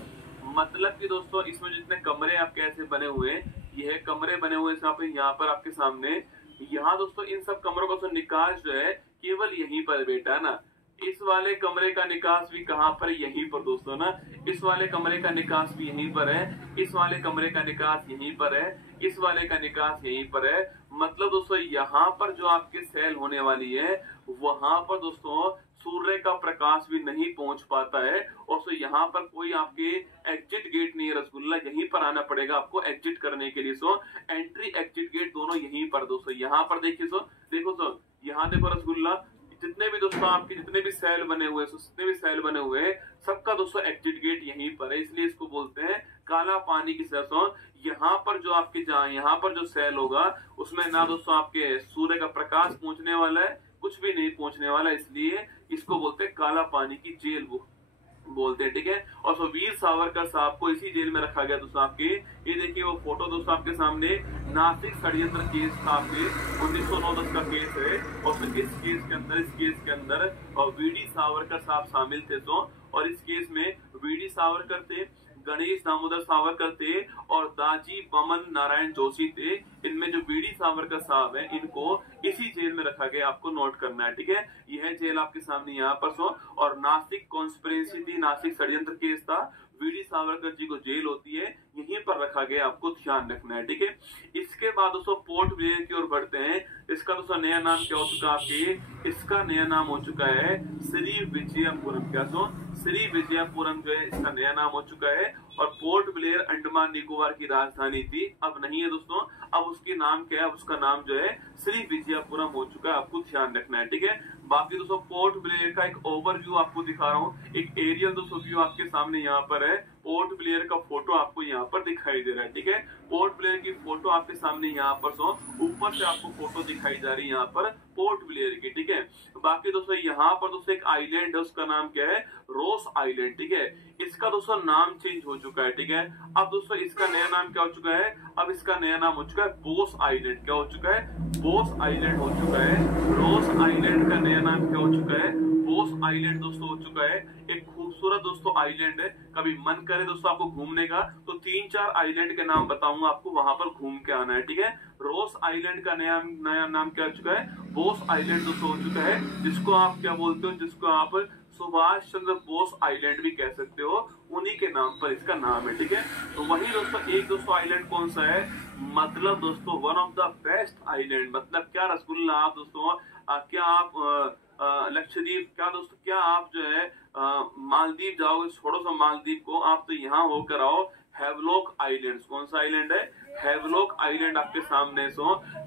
मतलब कि दोस्तों इसमें जितने कमरे आपके ऐसे बने हुए, यह कमरे बने हुए यहाँ पर आपके सामने, यहाँ दोस्तों इन सब कमरों का निकास जो है केवल यहीं पर बेटा, ना। इस वाले कमरे का निकास भी कहाँ पर, यहीं पर दोस्तों, ना। इस वाले कमरे का निकास भी यहीं पर है, इस वाले कमरे का निकास यहीं पर है, इस वाले का निकास यहीं पर है। मतलब दोस्तों यहाँ पर जो आपके सेल होने वाली है, वहां पर दोस्तों सूर्य का प्रकाश भी नहीं पहुंच पाता है। और यहाँ पर कोई आपके एग्जिट गेट नहीं है रसगुल्ला, यहीं पर आना पड़ेगा आपको एग्जिट करने के लिए। एंट्री एग्जिट गेट दोनों यहीं पर दोस्तों, यहाँ पर देखिए देखो यहाँ देखो रसगुल्ला, जितने भी दोस्तों आपके जितने भी सेल बने हुए हैं, सबका दोस्तों एग्जिट गेट यहीं पर है, इसलिए इसको बोलते हैं काला पानी की सेल। यहाँ पर जो आपके यहाँ पर जो सेल होगा उसमें ना दोस्तों आपके सूर्य का प्रकाश पहुंचने वाला है, कुछ भी नहीं पहुंचने वाला, इसलिए इसको बोलते हैं काला पानी की जेल बोलते हैं, ठीक है। और सो वीर सावरकर साहब को इसी जेल में रखा गया दोस्तों आपके। ये देखिए वो फोटो दोस्तों आपके सामने, नासिक षड्यंत्र केस था आपके 1909-10 का केस है। और इस केस के अंदर वीडी सावरकर साहब शामिल थे। और इस केस में वीडी सावरकर थे, गणेश दामोदर सावरकर थे और दाजी बमन नारायण जोशी थे। इनमें जो वीडी सावरकर साहब हैं इनको इसी जेल में रखा गया, आपको नोट करना है, ठीक है। यह जेल आपके सामने यहाँ पर और नासिक कॉन्स्पिरेसी थी, नासिक षड्यंत्र केस था। वीडी सावरकर जी को जेल होती है, यहीं पर रखा गया, आपको ध्यान रखना है, ठीक है। इसके बाद दोस्तों पोर्ट ब्लेयर की ओर बढ़ते हैं। इसका दोस्तों नया नाम क्या हो चुका आपके, इसका नया नाम हो चुका है श्री विजयपुरम। क्या श्री विजयपुरम जो है इसका नया नाम हो चुका है। और पोर्ट ब्लेयर अंडमान निकोबार की राजधानी थी, अब नहीं है दोस्तों, अब उसके नाम क्या है, उसका नाम जो है श्री विजयपुरम हो चुका है, आपको ध्यान रखना है, ठीक है। बाकी दोस्तों पोर्ट ब्लेयर का एक ओवरव्यू आपको दिखा रहा हूँ, एक एरियल दोस्तों व्यू आपके सामने यहाँ पर है। पोर्ट ब्लेयर का फोटो आपको यहाँ पर दिखाई दे रहा है, ठीक है। पोर्ट ब्लेयर की फोटो आपके सामने यहाँ पर ऊपर से आपको फोटो दिखाई जा रही है यहाँ पर पोर्ट ब्लेयर की, ठीक है। बाकी दोस्तों यहाँ पर दोस्तों एक आइलैंड है, उसका नाम क्या है, रोस आइलैंड, ठीक है। इसका दोस्तों नाम चेंज हो चुका है, ठीक है। अब दोस्तों इसका नया नाम क्या हो चुका है, अब इसका नया नाम हो चुका है बोस आइलैंड। क्या हो चुका है, बोस आइलैंड हो चुका है। रोस आइलैंड का नया नाम क्या हो चुका है, बोस आइलैंड दोस्तों हो चुका है। एक खूबसूरत दोस्तों आइलैंड है, कभी मन करे दोस्तों आपको घूमने का तो 3-4 आइलैंड के नाम बताऊंगा, आपको वहां पर घूम के आना है, ठीक है। रोस आइलैंड का नया नाम क्या हो चुका है, बोस आइलैंड दोस्तों हो चुका है, जिसको आप क्या बोलते हो, जिसको आप सुभाष चंद्र बोस आइलैंड भी कह सकते हो, उन्हीं के नाम पर इसका नाम है, ठीक है। तो वही दोस्तों एक दोस्तों आइलैंड कौन सा है, मतलब दोस्तों one of the best island, मतलब क्या रसगुल्ला आप दोस्तों, क्या आप लक्षद्वीप, क्या दोस्तों क्या आप जो है मालदीव जाओगे, छोड़ो सा मालदीव को, आप तो यहाँ होकर आओ हैवलॉक आइलैंड। कौन सा आइलैंड है, हैवलॉक आइलैंड आपके सामने।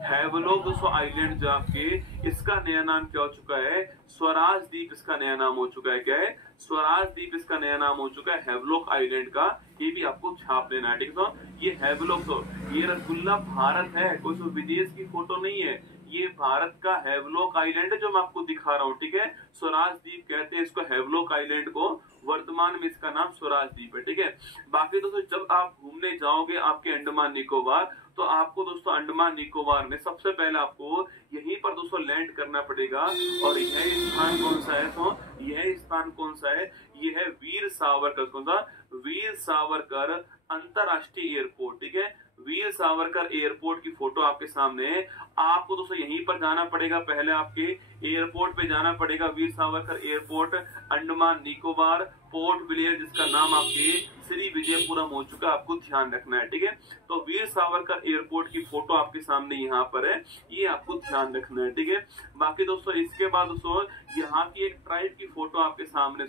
हैवलॉक दोस्तों आइलैंड जो आपके, इसका नया नाम क्या हो चुका है, स्वराज द्वीप इसका नया नाम हो चुका है। क्या है, स्वराज द्वीप इसका नया नाम हो चुका है हैवलॉक आइलैंड का। ये भी आपको छाप लेना है, ठीक है। ये हैवलॉक, ये रसगुल्ला भारत है, कोई विदेश की फोटो नहीं है, ये भारत का हैवलॉक आइलैंड है जो मैं आपको दिखा रहा हूँ, ठीक है। स्वराज द्वीप कहते हैं इसको, हैवलॉक आइलैंड को, वर्तमान में इसका नाम स्वराज द्वीप है, ठीक है। बाकी दोस्तों जब आप घूमने जाओगे आपके अंडमान निकोबार, तो आपको दोस्तों अंडमान निकोबार में सबसे पहले आपको यहीं पर दोस्तों लैंड करना पड़ेगा। और यह स्थान कौन सा है, तो यह स्थान कौन सा है, यह है वीर सावरकर, कौन सा, वीर सावरकर अंतरराष्ट्रीय एयरपोर्ट, ठीक है। वीर सावरकर एयरपोर्ट की फोटो आपके सामने है। आपको दोस्तों यहीं पर जाना पड़ेगा, पहले आपके एयरपोर्ट पे जाना पड़ेगा, Veer Savarkar airport Andaman Nicobar, Port Blair जिसका नाम आपके श्री विजयपुरम हो चुका है, आपको ध्यान रखना है, ठीक है। तो वीर सावरकर एयरपोर्ट की फोटो आपके सामने यहाँ पर है, ये आपको ध्यान रखना है, ठीक है। बाकी दोस्तों इसके बाद दोस्तों यहाँ की एक ट्राइब की फोटो आपके सामने।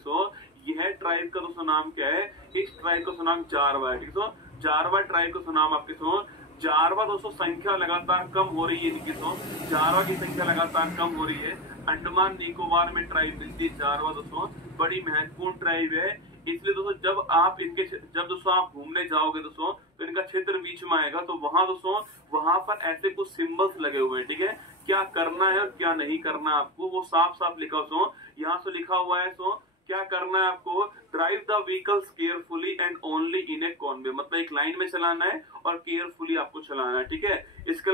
यह ट्राइब का दोस्तों नाम क्या है, इस ट्राइब का नाम जारवा है, ठीक है। जारवा ट्राइब का नाम आपके जारवा दोस्तों संख्या लगातार कम हो रही है इनकी, जारवा की संख्या लगातार कम हो रही है। अंडमान निकोबार में ट्राइब मिलती है जारवा दोस्तों, बड़ी महत्वपूर्ण ट्राइब है। इसलिए दोस्तों जब दोस्तों आप घूमने जाओगे दोस्तों, तो इनका क्षेत्र बीच में आएगा, तो वहां दोस्तों वहां पर ऐसे कुछ सिंबल्स लगे हुए हैं, ठीक है। क्या करना है और क्या नहीं करना आपको, वो साफ साफ लिखा यहाँ से लिखा हुआ है। क्या करना है आपको, drive the vehicles carefully and only in A Conway, मतलब एक लाइन में चलाना है और केयरफुली आपको चलाना है, ठीक है। इसके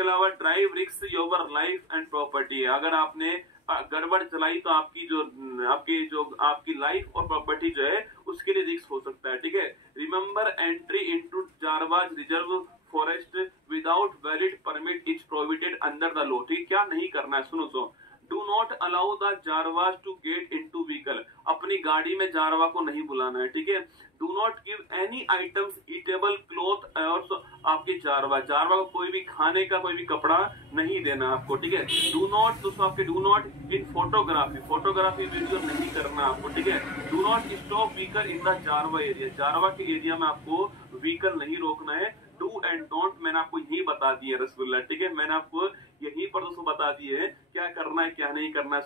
अलावा drive risk your life and property है, अगर आपने गड़बड़ चलाई तो आपकी लाइफ और प्रॉपर्टी जो है उसके लिए रिस्क हो सकता है, ठीक है। Remember entry into Jarawas reserve forest without valid permit is prohibited under the law, ठीक, क्या नहीं करना है, सुनो। Do not allow the Jarawas to get into vehicle, अपनी गाड़ी में जारवा को नहीं बुलाना है, ठीक है। Do not give any items eatable cloth, और आपके जारवा को कोई भी खाने का कोई भी कपड़ा नहीं देना आपको, ठीक है। Do not in photography video नहीं करना आपको, ठीक है। Do not stop vehicle in the Jarawa area, Jarawa के एरिया में आपको व्हीकल नहीं रोकना है। डू एंड डोंट मैंने आपको यही बता दिया रसगुल्ला, ठीक है। मैंने आपको यहीं पर दोस्तों बता दिए है क्या करना है क्या नहीं करना है।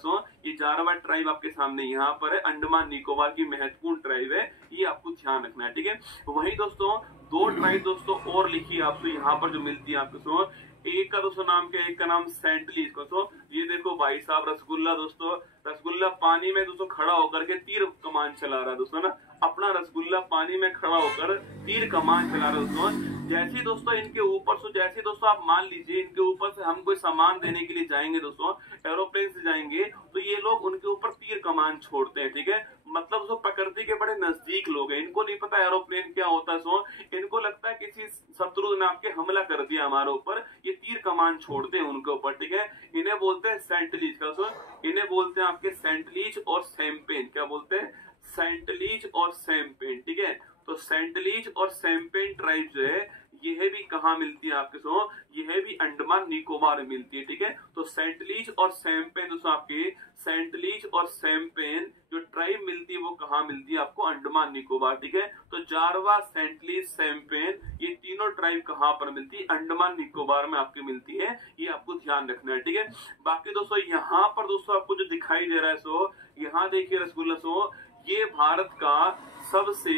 ये जारवा ट्राइब आपके सामने यहाँ पर है, अंडमान निकोबार की महत्वपूर्ण ट्राइब है, ये आपको ध्यान रखना है, ठीक है। वहीं दोस्तों दो ट्राइब दोस्तों और लिखी आपको यहाँ पर जो मिलती है आपको दोस्तों, एक का दोस्तों नाम क्या है, एक का नाम सेंटलीज। दोस्तों ये देखो भाई साहब रसगुल्ला, दोस्तों रसगुल्ला पानी में दोस्तों खड़ा होकर के तीर कमान चला रहा है दोस्तों ना, अपना रसगुल्ला पानी में खड़ा होकर तीर कमान चला रहा है दोस्तों। जैसे दोस्तों इनके ऊपर से, जैसे दोस्तों आप मान लीजिए इनके ऊपर से हम कोई सामान देने के लिए जाएंगे दोस्तों, एरोप्लेन से जाएंगे, तो ये लोग उनके ऊपर तीर कमान छोड़ते हैं, ठीक है। मतलब दोस्तों प्रकृति के बड़े नजदीक लोग हैं, इनको नहीं पता एरोप्लेन क्या होता है सो, इनको लगता है किसी शत्रु ने आपके हमला कर दिया हमारे ऊपर, ये तीर कमान छोड़ते हैं उनके ऊपर, ठीक है। इन्हें बोलते हैं सेंटलीज का सो, इन्हें बोलते हैं आपके सेंटलीज और सैम्पेन। क्या बोलते हैं? सेंटलीज और सैम्पेन, ठीक है। तो सेंटलीज और सैम्पेन ट्राइब जो है यह भी कहाँ मिलती है आपके सो, यह भी अंडमान निकोबार में मिलती है, ठीक है। तो सेंटलीज और सैम्पेन दोस्तों, आपके सेंटलीज और सैम्पेन जो ट्राइब मिलती है वो कहाँ मिलती है आपको? अंडमान निकोबार, ठीक है। तो जारवा, सेंटलीज, सैम्पेन ये तीनों ट्राइब कहाँ पर मिलती है? अंडमान निकोबार में आपकी मिलती है, ये आपको ध्यान रखना है, ठीक है। बाकी दोस्तों यहाँ पर दोस्तों आपको जो दिखाई दे रहा है सो, यहाँ देखिए रसगुल्ला सो, ये भारत का सबसे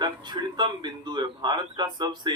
दक्षिणतम बिंदु है। भारत का सबसे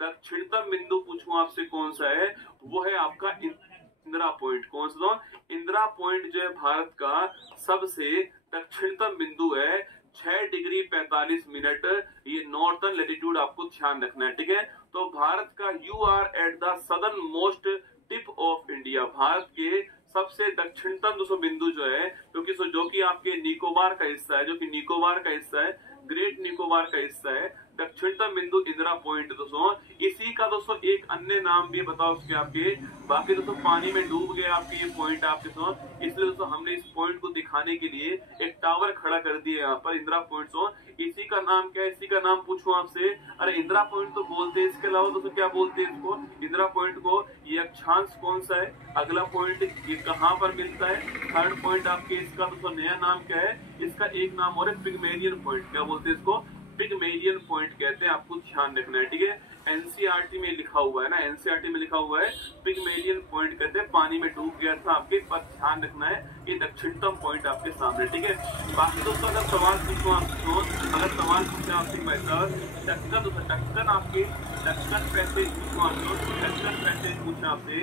दक्षिणतम बिंदु पूछूं आपसे कौन सा है, वो है आपका इंदिरा पॉइंट। कौन सा? इंदिरा पॉइंट जो है भारत का सबसे दक्षिणतम बिंदु है, 6 डिग्री 45 मिनट ये नॉर्थर्न लैटिट्यूड आपको ध्यान रखना है, ठीक है। तो भारत का you are at the southernmost tip of India, Bharat के सबसे दक्षिणतम दोस्तों बिंदु जो है, क्योंकि जो कि आपके निकोबार का हिस्सा है, जो कि निकोबार का हिस्सा है, ग्रेट निकोबार का हिस्सा है, दक्षिणतम बिंदु इंदिरा पॉइंट दोस्तों। इसी का दोस्तों एक अन्य नाम भी बताओ उसके आपके, बाकी दोस्तों पानी में डूब गए आपके ये पॉइंट आपके दोस्तों, इसलिए दोस्तों हमने इस पॉइंट को दिखाने के लिए एक टावर खड़ा कर दिया यहाँ पर इंदिरा पॉइंट सो। इसी का नाम क्या है? इसी का नाम पूछूं आपसे, अरे इंदिरा पॉइंट तो बोलते हैं, इसके अलावा दोस्तों क्या बोलते हैं इसको? इंदिरा पॉइंट को ये अक्षांश कौन सा है? अगला पॉइंट ये कहाँ पर मिलता है? थर्ड पॉइंट आपके इसका दोस्तों नया नाम क्या है? इसका एक नाम और है पिग्मेलियन पॉइंट। क्या बोलते हैं इसको? पिग्मेलियन पॉइंट कहते हैं, आपको ध्यान रखना है, ठीक है। एनसीईआरटी में लिखा हुआ है ना, एनसीईआरटी में लिखा हुआ है पिग्मेलियन पॉइंट कहते हैं, पानी में डूब गया था आपके, पर ध्यान रखना है ये दक्षिणतम पॉइंट आपके सामने, ठीक है। बाकी दोस्तों अगर सवाल पूछो आपको, अगर सवाल पूछे आपसे बेहतर डक्कन दोस्तों, डक्कन आपके डक्कन पैसेज पूछो आपको, डक्कन पैसेज पूछा आपसे,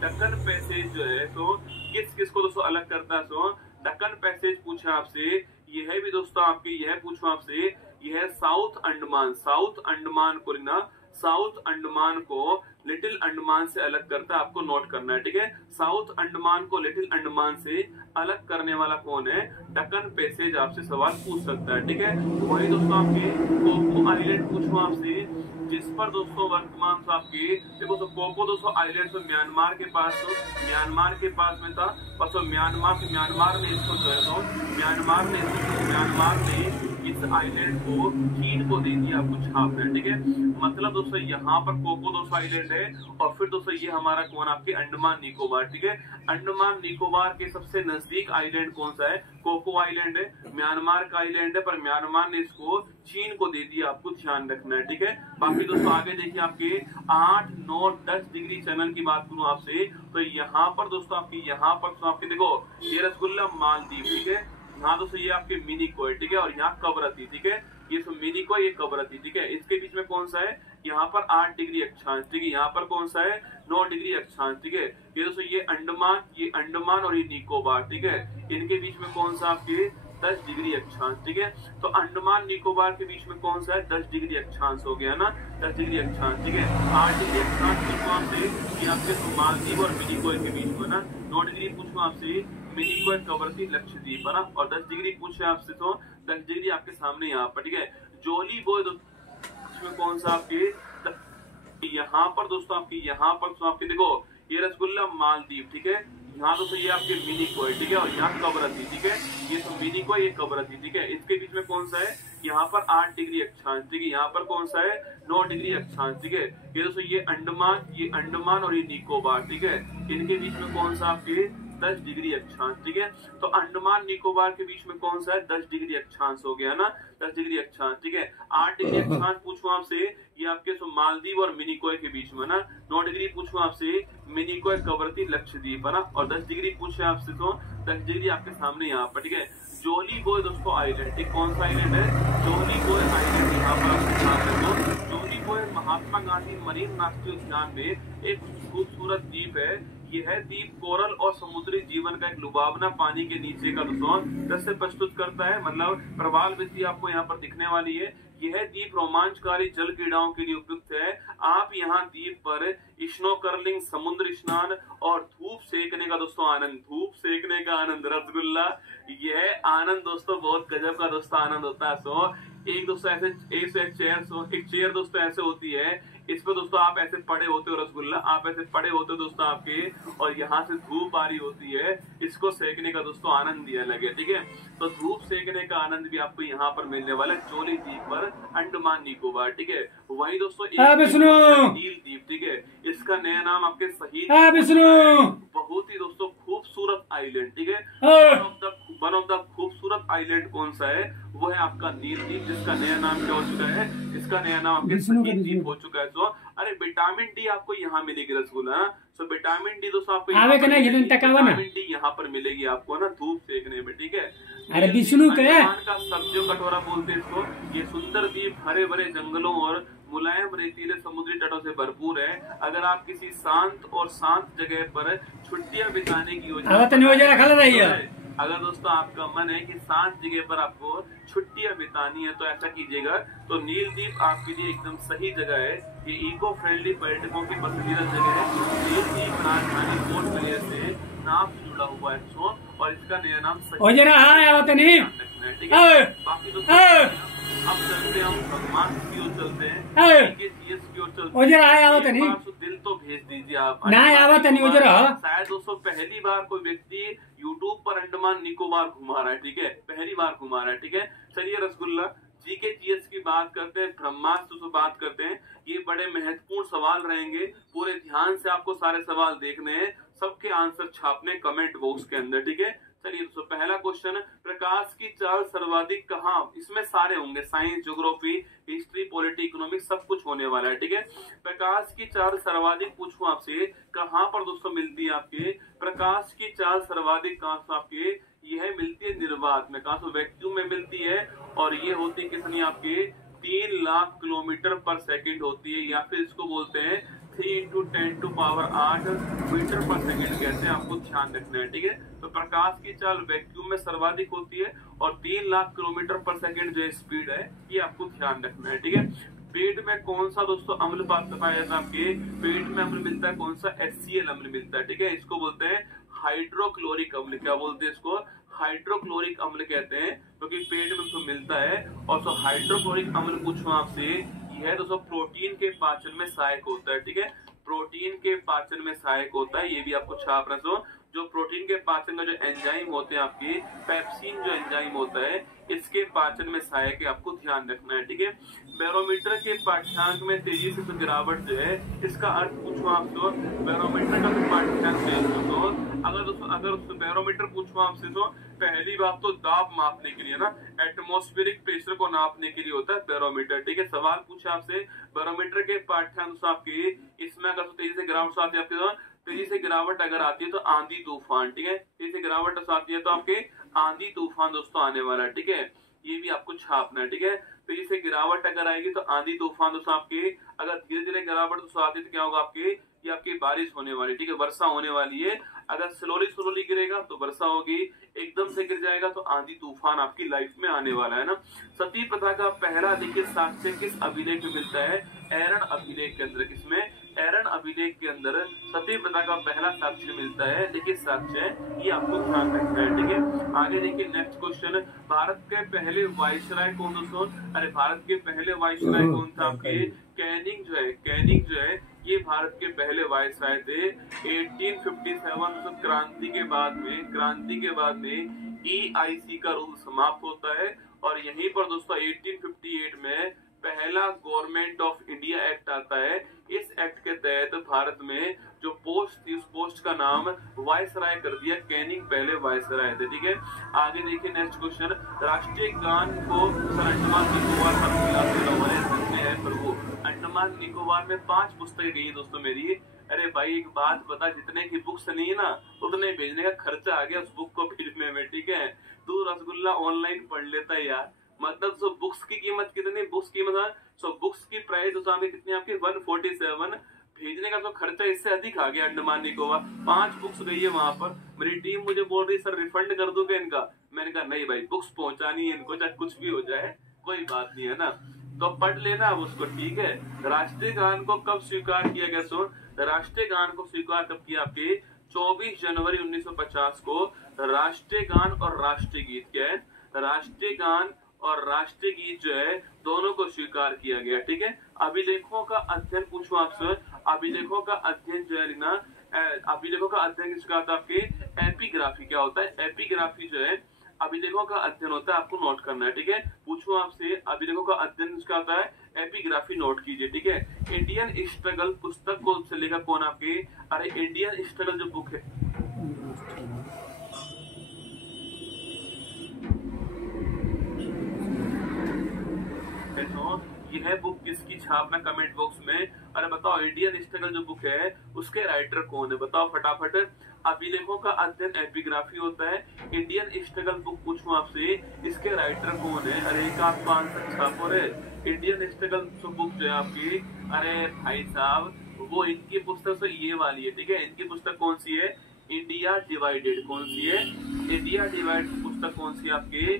डक्कन पैसेज जो है तो किस किस को दोस्तों अलग करता है? सो डक्कन पैसेज पूछा आपसे, यह भी दोस्तों आपके, यह पूछो आपसे, यह साउथ अंडमान, साउथ अंडमान को लेना, साउथ अंडमान को लिटिल अंडमान से अलग करता है, आपको नोट करना है, ठीक है। साउथ अंडमान को लिटिल अंडमान से अलग करने वाला कौन है? डक्कन पैसेज आपसे सवाल पूछ सकता है, ठीक है। वही दोस्तों आपके कोको आइलैंड पूछो आपसे, जिस पर दोस्तों वर्तमान से आपके देखो तो कोको दोस्तों आइलैंड तो म्यांमार के पास, तो म्यांमार के पास में था, पर तो म्यांमार ने इसको जो है तो म्यांमार ने इस आइलैंड को चीन को दे दिया, आपको छापना है, ठीक है। मतलब दोस्तों यहाँ पर कोको दोस्तों आइलैंड है, और फिर दोस्तों ये हमारा कौन? आपके अंडमान निकोबार, ठीक है। अंडमान निकोबार के सबसे नजदीक आइलैंड कौन सा है? कोको आइलैंड है, म्यांमार का आइलैंड है, पर म्यांमार ने इसको चीन को दे दिया, आपको ध्यान रखना है, ठीक है। बाकी दोस्तों आगे देखिए आपके 8, 9, 10 डिग्री चैनल की बात करूं आपसे, तो यहाँ पर दोस्तों आपकी, यहाँ पर तो आपके देखो ये रसगुल्ला मालदीव, ठीक है। यहाँ दोस्तों ये आपके मिनिको है, ठीक है, और यहाँ कवरती, ठीक है। ये मिनिको, ये कवरती, ठीक है। इसके बीच में कौन सा है? यहाँ पर 8 डिग्री अक्षांश, ठीक है। यहाँ पर कौन सा है? 9 डिग्री अक्षांश, ठीक है। ये दोस्तों ये अंडमान और ये निकोबार, ठीक है। इनके बीच में कौन सा आपके 10 डिग्री अक्षांश, ठीक है। तो अंडमान निकोबार के बीच में कौन सा है? 10 डिग्री अक्षांश हो गया ना, 10 डिग्री अक्षांश, ठीक है। 8 डिग्री अक्षांश पूछो आपसे कि आपके मालदीव और मिनिको के बीच में ना, 9 डिग्री पूछो आपसे मिनिको कवरती लक्षद्वीप है ना, और 10 डिग्री पूछे आपसे तो 10 डिग्री आपके सामने यहाँ पर, ठीक है। जोली बॉय में कौन सा आपके यहाँ पर दोस्तों आपकी, यहाँ पर तो आपके देखो ये रसगुल्ला मालदीव, ठीक है। यहाँ दोस्तों ये आपके मिनिको है, ठीक है, और यहाँ कवरती, ठीक है। ये तो मिनिको, ये कवरती, ठीक है। इसके बीच में कौन सा है? यहाँ पर 8 डिग्री अक्षांश, ठीक है। यहाँ पर कौन सा है? 9 डिग्री अक्षांश, ठीक है। ये दोस्तों ये अंडमान और ये निकोबार, ठीक है। इनके बीच में कौन सा आपके 10 डिग्री अक्षांश, ठीक है। तो अंडमान निकोबार के बीच में कौन सा है? 10 डिग्री अक्षांश हो गया ना, 10 डिग्री अक्षांश, ठीक है। 8 डिग्री अक्षांश पूछूं आपसे, ये आपके मालदीव और मिनिको के बीच में ना। 9 डिग्री पूछूं आपसे मिनिको कवरती लक्षद्वीप है ना, और 10 डिग्री पूछे आपसे तो 10 डिग्री आपके सामने यहाँ पर, ठीक है। जोली बॉय दोस्तों आइलैंड, ठीक, कौन सा आइलैंड है? जोली boy island Mahatma Gandhi marine राष्ट्रीय उद्यान में एक खूबसूरत द्वीप है। यह द्वीप कोरल और समुद्री जीवन का एक लुभावना पानी के नीचे का दोस्तों दृश्य प्रस्तुत करता है। मतलब प्रवाल विधि आपको यहाँ पर दिखने वाली है। यह द्वीप रोमांचकारी जल क्रीड़ाओं के लिए उपयुक्त है। आप यहाँ द्वीप पर स्नो कर्लिंग, समुद्र स्नान और धूप सेकने का दोस्तों आनंद, धूप सेकने का आनंद, रसगुल्ला, यह आनंद दोस्तों बहुत गजब का दोस्तों आनंद होता है। सो एक दोस्तों ऐसे एक चेयर दोस्तों ऐसे होती है, इस पर दोस्तों आप ऐसे पड़े होते हो, रसगुल्ला आप ऐसे पड़े होते हो दोस्तों आपके, और यहाँ से धूप आ रही होती है। इसको सेकने का दोस्तों आनंद दिया लगे, ठीक है। तो धूप सेकने का आनंद भी आपको यहाँ पर मिलने वाला है जोली द्वीप पर, अंडमान निकोबार, ठीक है। वही दोस्तों नील द्वीप, ठीक है, इसका नया नाम आपके शहीद, बहुत ही दोस्तों खूबसूरत आइलैंड, ठीक है। वन ऑफ द खूबसूरत आइलैंड कौन सा है, वो है आपका नील द्वीप, जिसका नया नाम क्या हो चुका है, इसका नया नाम आपके शहीद द्वीप हो चुका है। तो अरे विटामिन डी आपको यहाँ मिलेगी रसगुल्ला। तो विटामिन डी दोस्तों आपको विटामिन डी यहाँ पर मिलेगी आपको ना धूप सेकने में, ठीक है। अरे विष्णु का सब्जियों कटोरा बोलते हैं इसको। ये सुंदर द्वीप हरे भरे जंगलों और मुलायम रेतीले समुद्री तटों से भरपूर है। अगर आप किसी शांत जगह पर छुट्टियां बिताने की योजना, अगर दोस्तों आपका मन है कि शांत जगह पर आपको छुट्टियां बितानी है तो ऐसा कीजिएगा, तो नील द्वीप आपके लिए एकदम सही जगह है। ये इको फ्रेंडली पर्यटकों की पसंदीदा जगह है। नील द्वीप राजधानी पोर्ट ब्लेयर से नाव से जुड़ा हुआ है और इसका नया नाम ठीक है। बाकी दोस्तों अब चलते हम सम्मान की ओर चलते हैं, की ओर चलते हैं। दिल तो भेज दीजिए आप, शायद दोस्तों पहली बार कोई व्यक्ति यूट्यूब पर अंडमान निकोबार घुमा रहा है, ठीक है, पहली बार घुमा रहा है, ठीक है। चलिए रसगुल्ला जीके जीएस की बात करते हैं, ब्रह्मास्त्र से बात करते हैं। ये बड़े महत्वपूर्ण सवाल रहेंगे, पूरे ध्यान से आपको सारे सवाल देखने हैं, सबके आंसर छापने कमेंट बॉक्स के अंदर, ठीक है। चलिए दोस्तों पहला क्वेश्चन, प्रकाश की चाल सर्वाधिक कहाँ, इसमें सारे होंगे, science, geography, history, polity, economics, सब कुछ होने वाला है, ठीक है। प्रकाश की चाल सर्वाधिक पूछूं आपसे कहाँ पर दोस्तों मिलती है आपके, प्रकाश की चाल सर्वाधिक कहाँ से आपके, यह मिलती है निर्वात में, कहाँ से, वैक्यूम में मिलती है। और ये होती है कितनी आपके 3 लाख किलोमीटर पर सेकंड होती है, या फिर इसको बोलते हैं 3 × 10⁸ मीटर पर सेकंड कहते हैं, आपको ध्यान रखना है, ठीक है। तो प्रकाश की चाल वैक्यूम में सर्वाधिक होती है और 3 लाख किलोमीटर पर सेकंड जो स्पीड है, ये आपको ध्यान रखना है, ठीक है। पेट में कौन सा दोस्तों अम्ल पाया जाता है आपके, पेट में अम्ल मिलता है कौन सा, HCl अम्ल मिलता है, ठीक है। इसको बोलते हैं हाइड्रोक्लोरिक अम्ल, क्या बोलते हैं इसको, हाइड्रोक्लोरिक अम्ल कहते हैं, क्योंकि पेट में तो मिलता है। और तो हाइड्रोक्लोरिक अम्ल पूछो आपसे, यह दोस्तों प्रोटीन के पाचन में सहायक होता है, ठीक है, प्रोटीन के पाचन में सहायक होता है, ये भी आपको छाप रहा है। जो प्रोटीन के पाचन का जो एंजाइम होते हैं आपके, पेप्सिन जो एंजाइम होता है, इसके पाचन में सहायक है, आपको ध्यान रखना है, ठीक है। बैरोमीटर के पाठ्यांक में तेजी से गिरावट जो है, इसका अर्थ पूछो आपसे, बैरोमीटर का पाठ्यांक है दोस्तों, अगर बैरोमीटर पूछो आपसे तो पहली बात तो दाब मापने के लिए ना, एटमॉस्फेरिक प्रेशर को नापने के लिए होता है बैरोमीटर, ठीक है। सवाल पूछा आपसे बैरोमीटर के पाठ्यांक आपके, इसमें अगर तेजी से गिरावट आती है आपके, तेजी से गिरावट अगर आती है तो आंधी तूफान, ठीक है, तेजी से गिरावट आती है तो आपके आंधी तूफान दोस्तों आने वाला है, ठीक है, ये भी आपको छापना है, ठीक है। तेजी से गिरावट अगर आएगी तो आंधी तूफान दोस्तों आपके, अगर धीरे धीरे गिरावट दोस्तों आती है तो क्या होगा आपके, ये आपकी बारिश होने वाली, ठीक है, वर्षा होने वाली है। अगर स्लोली गिरेगा तो वर्षा होगी, एकदम से गिर जाएगा तो आंधी तूफान आपकी लाइफ में आने वाला है ना। सती प्रथा का पहला लिखित साक्ष्य किस अभिलेख में मिलता है, एरन अभिलेख के अंदर, किसमें, एरन अभिलेख के अंदर सती प्रथा का पहला साक्ष्य मिलता है, लिखित साक्ष्य, ये आपको ध्यान रखना है, ठीक है। आगे देखिए नेक्स्ट क्वेश्चन, भारत के पहले वाइसराय कौन दोस्तों, अरे भारत के पहले वाइसराय कौन था आपके, कैनिंग जो है ये भारत के पहले वाइसराय थे। 1857 क्रांति के बाद में EIC का रूल समाप्त होता है, और यहीं पर दोस्तों 1858 में पहला गवर्नमेंट ऑफ इंडिया एक्ट आता है। इस एक्ट के तहत भारत में जो पोस्ट थी, उस पोस्ट का नाम वाइसराय कर दिया, कैनिंग पहले वाइसराय थे, ठीक है। आगे देखिए नेक्स्ट क्वेश्चन, राष्ट्रीय गान को अंडमान निकोबार पर है प्रभु, अंडमान निकोबार में 5 पुस्तकें गई दोस्तों मेरी। अरे भाई एक बात बता, जितने की बुक्स नहीं है ना, उतने भेजने का खर्चा आ गया उस बुक को भेजने में, ठीक है। तू रसगुल्ला ऑनलाइन पढ़ लेता है यार, मतलब बुक्स की कीमत कितनी, बुक्स कीमत, बुक्स बुक्स की प्राइस उस कितनी आपकी 147। भेजने का तो खर्चा इससे अधिक आ गया अंडमान निकोबार। 5 बुक्स गई है वहां पर। मेरी टीम मुझे बोल रही सर रिफंड कर दोगे इनका। मैंने कहा नहीं भाई, बुक्स पहुंचानी है इनको, चाहे कुछ भी हो जाए कोई बात नहीं है ना, तो पढ़ लेना अब उसको, ठीक है। राष्ट्रीय गान को कब स्वीकार किया गया? सुन, राष्ट्रीय गान को स्वीकार कब किया? आपके 24 जनवरी 1950 को राष्ट्रीय गान और राष्ट्रीय गीत, क्या है, राष्ट्रीय गान और राष्ट्रीय गीत जो है दोनों को स्वीकार किया गया, ठीक है। अभिलेखों का अध्ययन पूछो आपसे, अभिलेखों का अध्ययन जो है ना, अभिलेखों का अध्ययन किसका होता है? आपके एपिग्राफी। क्या होता है? एपिग्राफी जो है अभिलेखों का अध्ययन होता है, आपको नोट करना है, ठीक है। पूछो आपसे अभिलेखों का अध्ययन किसका होता है? एपिग्राफी, नोट कीजिए, ठीक है। इंडियन स्ट्रगल पुस्तक को से लेखक कौन आपके? अरे इंडियन स्ट्रगल जो बुक है, यह बुक किसकी छापना कमेंट बॉक्स में। अरे बताओ इंडियन स्ट्रगल जो बुक है उसके राइटर कौन है? बताओ फटाफट। अभिलेखों का अध्ययन एपिग्राफी होता है। इंडियन स्ट्रगल बुक पूछूं आपसे, इसके राइटर कौन है? अरे एक आपको आंसर छापो रे। इंडियन स्ट्रगल बुक जो है आपकी, अरे भाई साहब वो इनकी पुस्तक तो ये वाली है, ठीक है। इनकी पुस्तक कौन सी है? India divided. कौन सी है? इंडिया डिवाइडेड पुस्तक कौन सी आपके?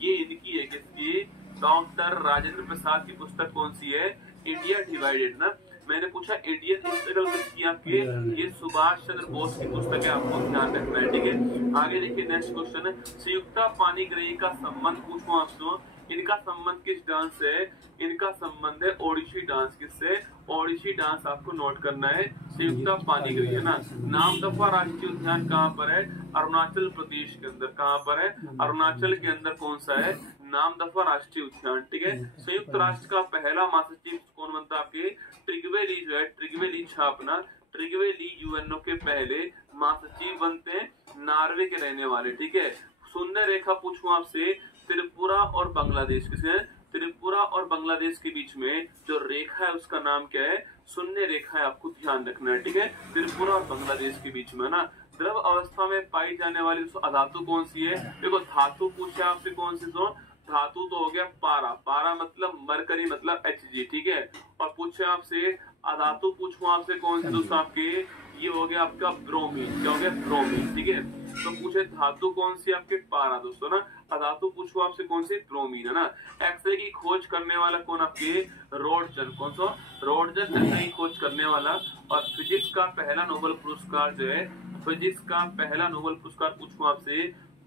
ये इनकी है, किसकी? डॉक्टर राजेंद्र प्रसाद की पुस्तक कौन सी है? इंडिया डिवाइडेड ना। मैंने पूछा इंडियन स्ट्रगल किसकी? आपके ये सुभाष चंद्र बोस की पुस्तक है, आपको ध्यान रखना है, ठीक है। आगे देखिए नेक्स्ट क्वेश्चन है, संयुक्ता पाणिग्राही का संबंध पूछूं आपसे, इनका संबंध किस डांस से है? इनका संबंध है ओडिसी डांस। किससे? ओडिसी डांस, आपको नोट करना है। संयुक्ता पाणिग्राही है ना। नामदफा राष्ट्रीय उद्यान कहाँ पर है? अरुणाचल प्रदेश के अंदर। कहाँ पर है? अरुणाचल के अंदर कौन सा है? नामदफा राष्ट्रीय उद्यान, ठीक है। संयुक्त राष्ट्र का पहला महासचिव कौन बनता है आपके? ट्रिगवे ली जो है, ट्रिगवे ली छापना, ट्रिगवे ली यूएनओ के पहले महासचिव बनते हैं, नॉर्वे के रहने वाले, ठीक है। शून्य रेखा पूछूं आपसे, त्रिपुरा और बांग्लादेश, किसे? त्रिपुरा और बांग्लादेश के बीच में जो रेखा है उसका नाम क्या है? शून्य रेखा है, आपको ध्यान रखना है, ठीक है। त्रिपुरा और बांग्लादेश के बीच में ना। द्रव अवस्था में पाई जाने वाली धातु कौन सी है? देखो धातु पूछे आपसे कौन सी, तो धातु तो हो गया पारा, पारा मतलब मरकरी मतलब Hg, ठीक है। और पूछे आपसे अधातु पूछूं आपसे कौन सी दोस्तों आपके? ये हो गया आपका ब्रोमीन। क्या हो गया? ब्रोमीन, ठीक है। तो पूछे धातु कौन सी आपके? पारा दोस्तों ना। अधातु पूछो आपसे कौन सी? ब्रोमीन है ना। एक्सरे की खोज करने वाला कौन आपके? रोडजन। कौन सा? रोडजन एक्सरे की खोज करने वाला। और फिजिक्स का पहला नोबेल पुरस्कार जो है, फिजिक्स का पहला नोबेल पुरस्कार पूछूं आपसे,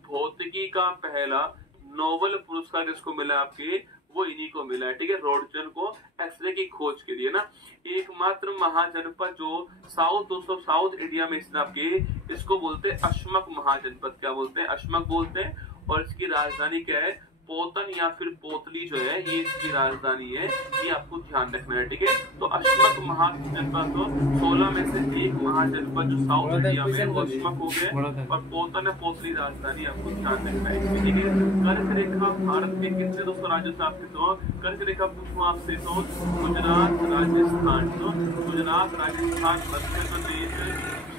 भौतिकी का पहला नोबेल पुरस्कार किसको मिला आपके? वो इन्हीं को मिला है, ठीक है, रोडजन को, एक्सरे की खोज के लिए ना। एकमात्र महाजनपद जो साउथ इंडिया में स्थित आपके, इसको बोलते हैं अश्मक महाजनपद। क्या बोलते हैं? अश्मक बोलते हैं। और इसकी राजधानी क्या है? पोतन या फिर पोतली जो है, ये इसकी राजधानी है, ये आपको ध्यान रखना है, ठीक है। तो अश्मक महाजनपद तो 16 में से एक महाजनपद जो साउथ इंडिया में वो अश्मक हो गया, और पोतन है पोतली राजधानी, आपको ध्यान रखना है, ठीक है। कर्क रेखा भारत के कितने दोस्तों राज्यों से आपके? तो कर्क रेखा पूछूं आपसे तो गुजरात, राजस्थान, तो गुजरात, राजस्थान, मध्य प्रदेश,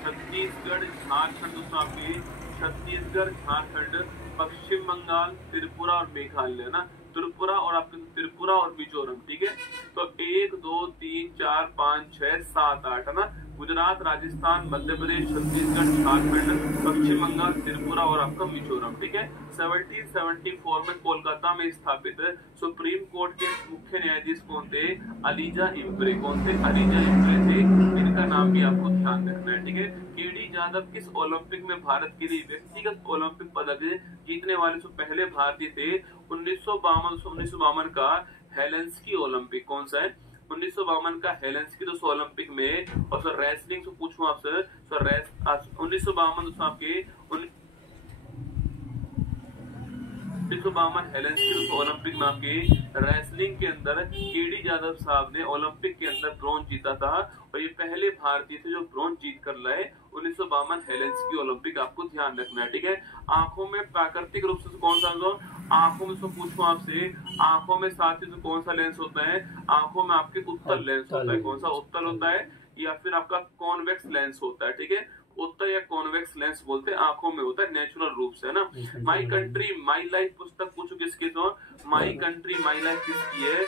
छत्तीसगढ़, झारखंड दोस्तों आपके, छत्तीसगढ़, झारखंड, पश्चिम बंगाल, त्रिपुरा और मेघालय ना। त्रिपुरा और आपके त्रिपुरा और मिजोरम, ठीक है। तो 1 2 3 4 5 6 7 8 है ना। गुजरात, राजस्थान, मध्य प्रदेश, छत्तीसगढ़, झारखंड, पश्चिम बंगाल, त्रिपुरा और आपका मिजोरम, ठीक है। 1774 में कोलकाता में स्थापित सुप्रीम कोर्ट के मुख्य न्यायाधीश कौन थे? अलीजा इम्प्रे। कौन थे? अलीजा इम्प्रे थे। इनका नाम भी आपको ध्यान रखना है, ठीक है। केडी यादव किस ओलंपिक में भारत के लिए व्यक्तिगत ओलंपिक पदक जीतने वाले जो पहले भारतीय थे? 1952 का हेलेंस्की ओलंपिक। कौन सा है? 1952 का हेलेंस्की दोस्तों ओलंपिक में। और सर रेसलिंग से पूछूं आपसे, सर 1952 दोस्तों आपके 1952 हेलेंस्की ओलंपिक में आपके रेसलिंग के अंदर केडी यादव साहब ने ओलंपिक के अंदर ब्रॉन्ज जीता था, और ये पहले भारतीय थे जो ब्रॉन्ज जीत कर लाए 1952 हेलेंस्की ओलंपिक, आपको ध्यान रखना है, ठीक है। आंखों में प्राकृतिक रूप से कौन सा आंखों में से पूछूं आपसे, आंखों में साथी से कौन सा लेंस होता है? आंखों में आपके उत्तल लेंस होता है। कौन सा? उत्तल होता है, या फिर आपका कॉन्वेक्स लेंस होता है, ठीक है। उत्तर या कॉन्वेक्स लेंस बोलते हैं, आंखों में होता है नेचुरल रूप से, है ना। माई कंट्री माई लाइफ पुस्तक पूछो किसकी, तो माई कंट्री माई लाइफ किसकी है,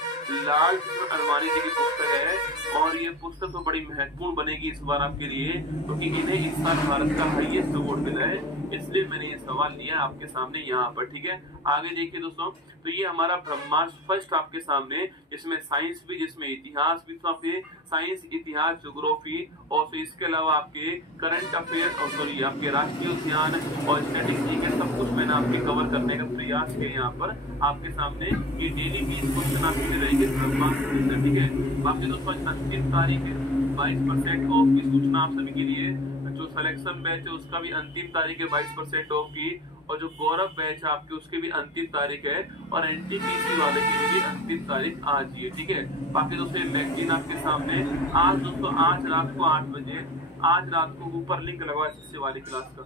लाल कृष्ण अडवाणी जी की पुस्तक है। और ये पुस्तक तो बड़ी महत्वपूर्ण बनेगी इस बार आपके लिए, क्योंकि इन्हें इस साल भारत का हाईएस्ट अवार्ड मिला है, इसलिए मैंने ये सवाल लिया आपके सामने यहाँ पर, ठीक है। आगे देखिए दोस्तों, तो ये हमारा ब्रह्मास्त्र फर्स्ट आपके सामने, इसमें साइंस भी, जिसमें इतिहास भी, तो आपके साइंस, इतिहास, ज्योग्राफी, और फिर इसके अलावा आपके करंट अफेयर, और सॉरी आपके राष्ट्रीय उद्यान और स्टैटिस्टिक्स है, सब कुछ मैंने आपके कवर करने का प्रयास किया यहाँ पर आपके सामने। ये डेली 20 क्वेश्चन आपके रहेंगे ब्रह्मास्त्र से, ठीक है। बाकी दोस्तों अंतिम तारीख है 22% ऑफ की सूचना आप सभी के लिए, जो सिलेक्शन बैच है उसका भी अंतिम तारीख है 22% ऑफ की, और जो गौरव बैच है आपके उसकी भी अंतिम तारीख है, और एनटीपीसी वाले की भी अंतिम तारीख आज ही है, ठीक है। बाकी दोस्तों मैगजीन आपके सामने आज दोस्तों, आज रात को 8 बजे, आज रात को ऊपर लिंक लगा एसएससी वाली क्लास का,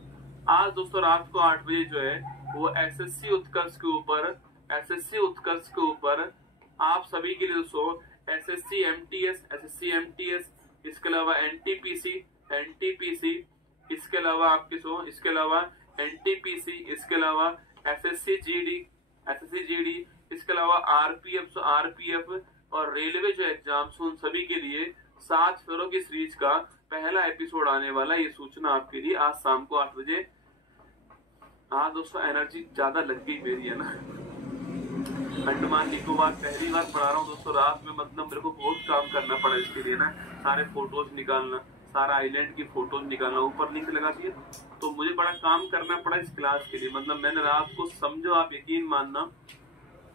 आज दोस्तों रात को 8 बजे जो है वो एसएससी उत्कर्ष के ऊपर, एसएससी उत्कर्ष के ऊपर आप सभी के लिए दोस्तों एसएससी एमटीएस, इसके अलावा एनटीपीसी, इसके अलावा आपके इसके अलावा एनटीपीसी, इसके अलावा एसएससी जीडी, इसके अलावा आरपीएफ और रेलवे जो एग्जाम्स उन सभी के लिए 7 फेरों की सीरीज का पहला एपिसोड आने वाला है। ये सूचना आपके लिए आज शाम को 8 बजे। हाँ दोस्तों एनर्जी ज्यादा लग गई मेरी, है ना। अंडमान निकोबार पहली बार पढ़ा रहा हूँ दोस्तों रात में, मतलब मेरे को बहुत काम करना पड़ा इसके लिए ना, सारे फोटोज निकालना, सारा आइलैंड की फोटोज निकालना, ऊपर लिंक लगा दिए, तो मुझे बड़ा काम करना पड़ा इस क्लास के लिए। मतलब मैंने रात को, समझो आप यकीन मानना,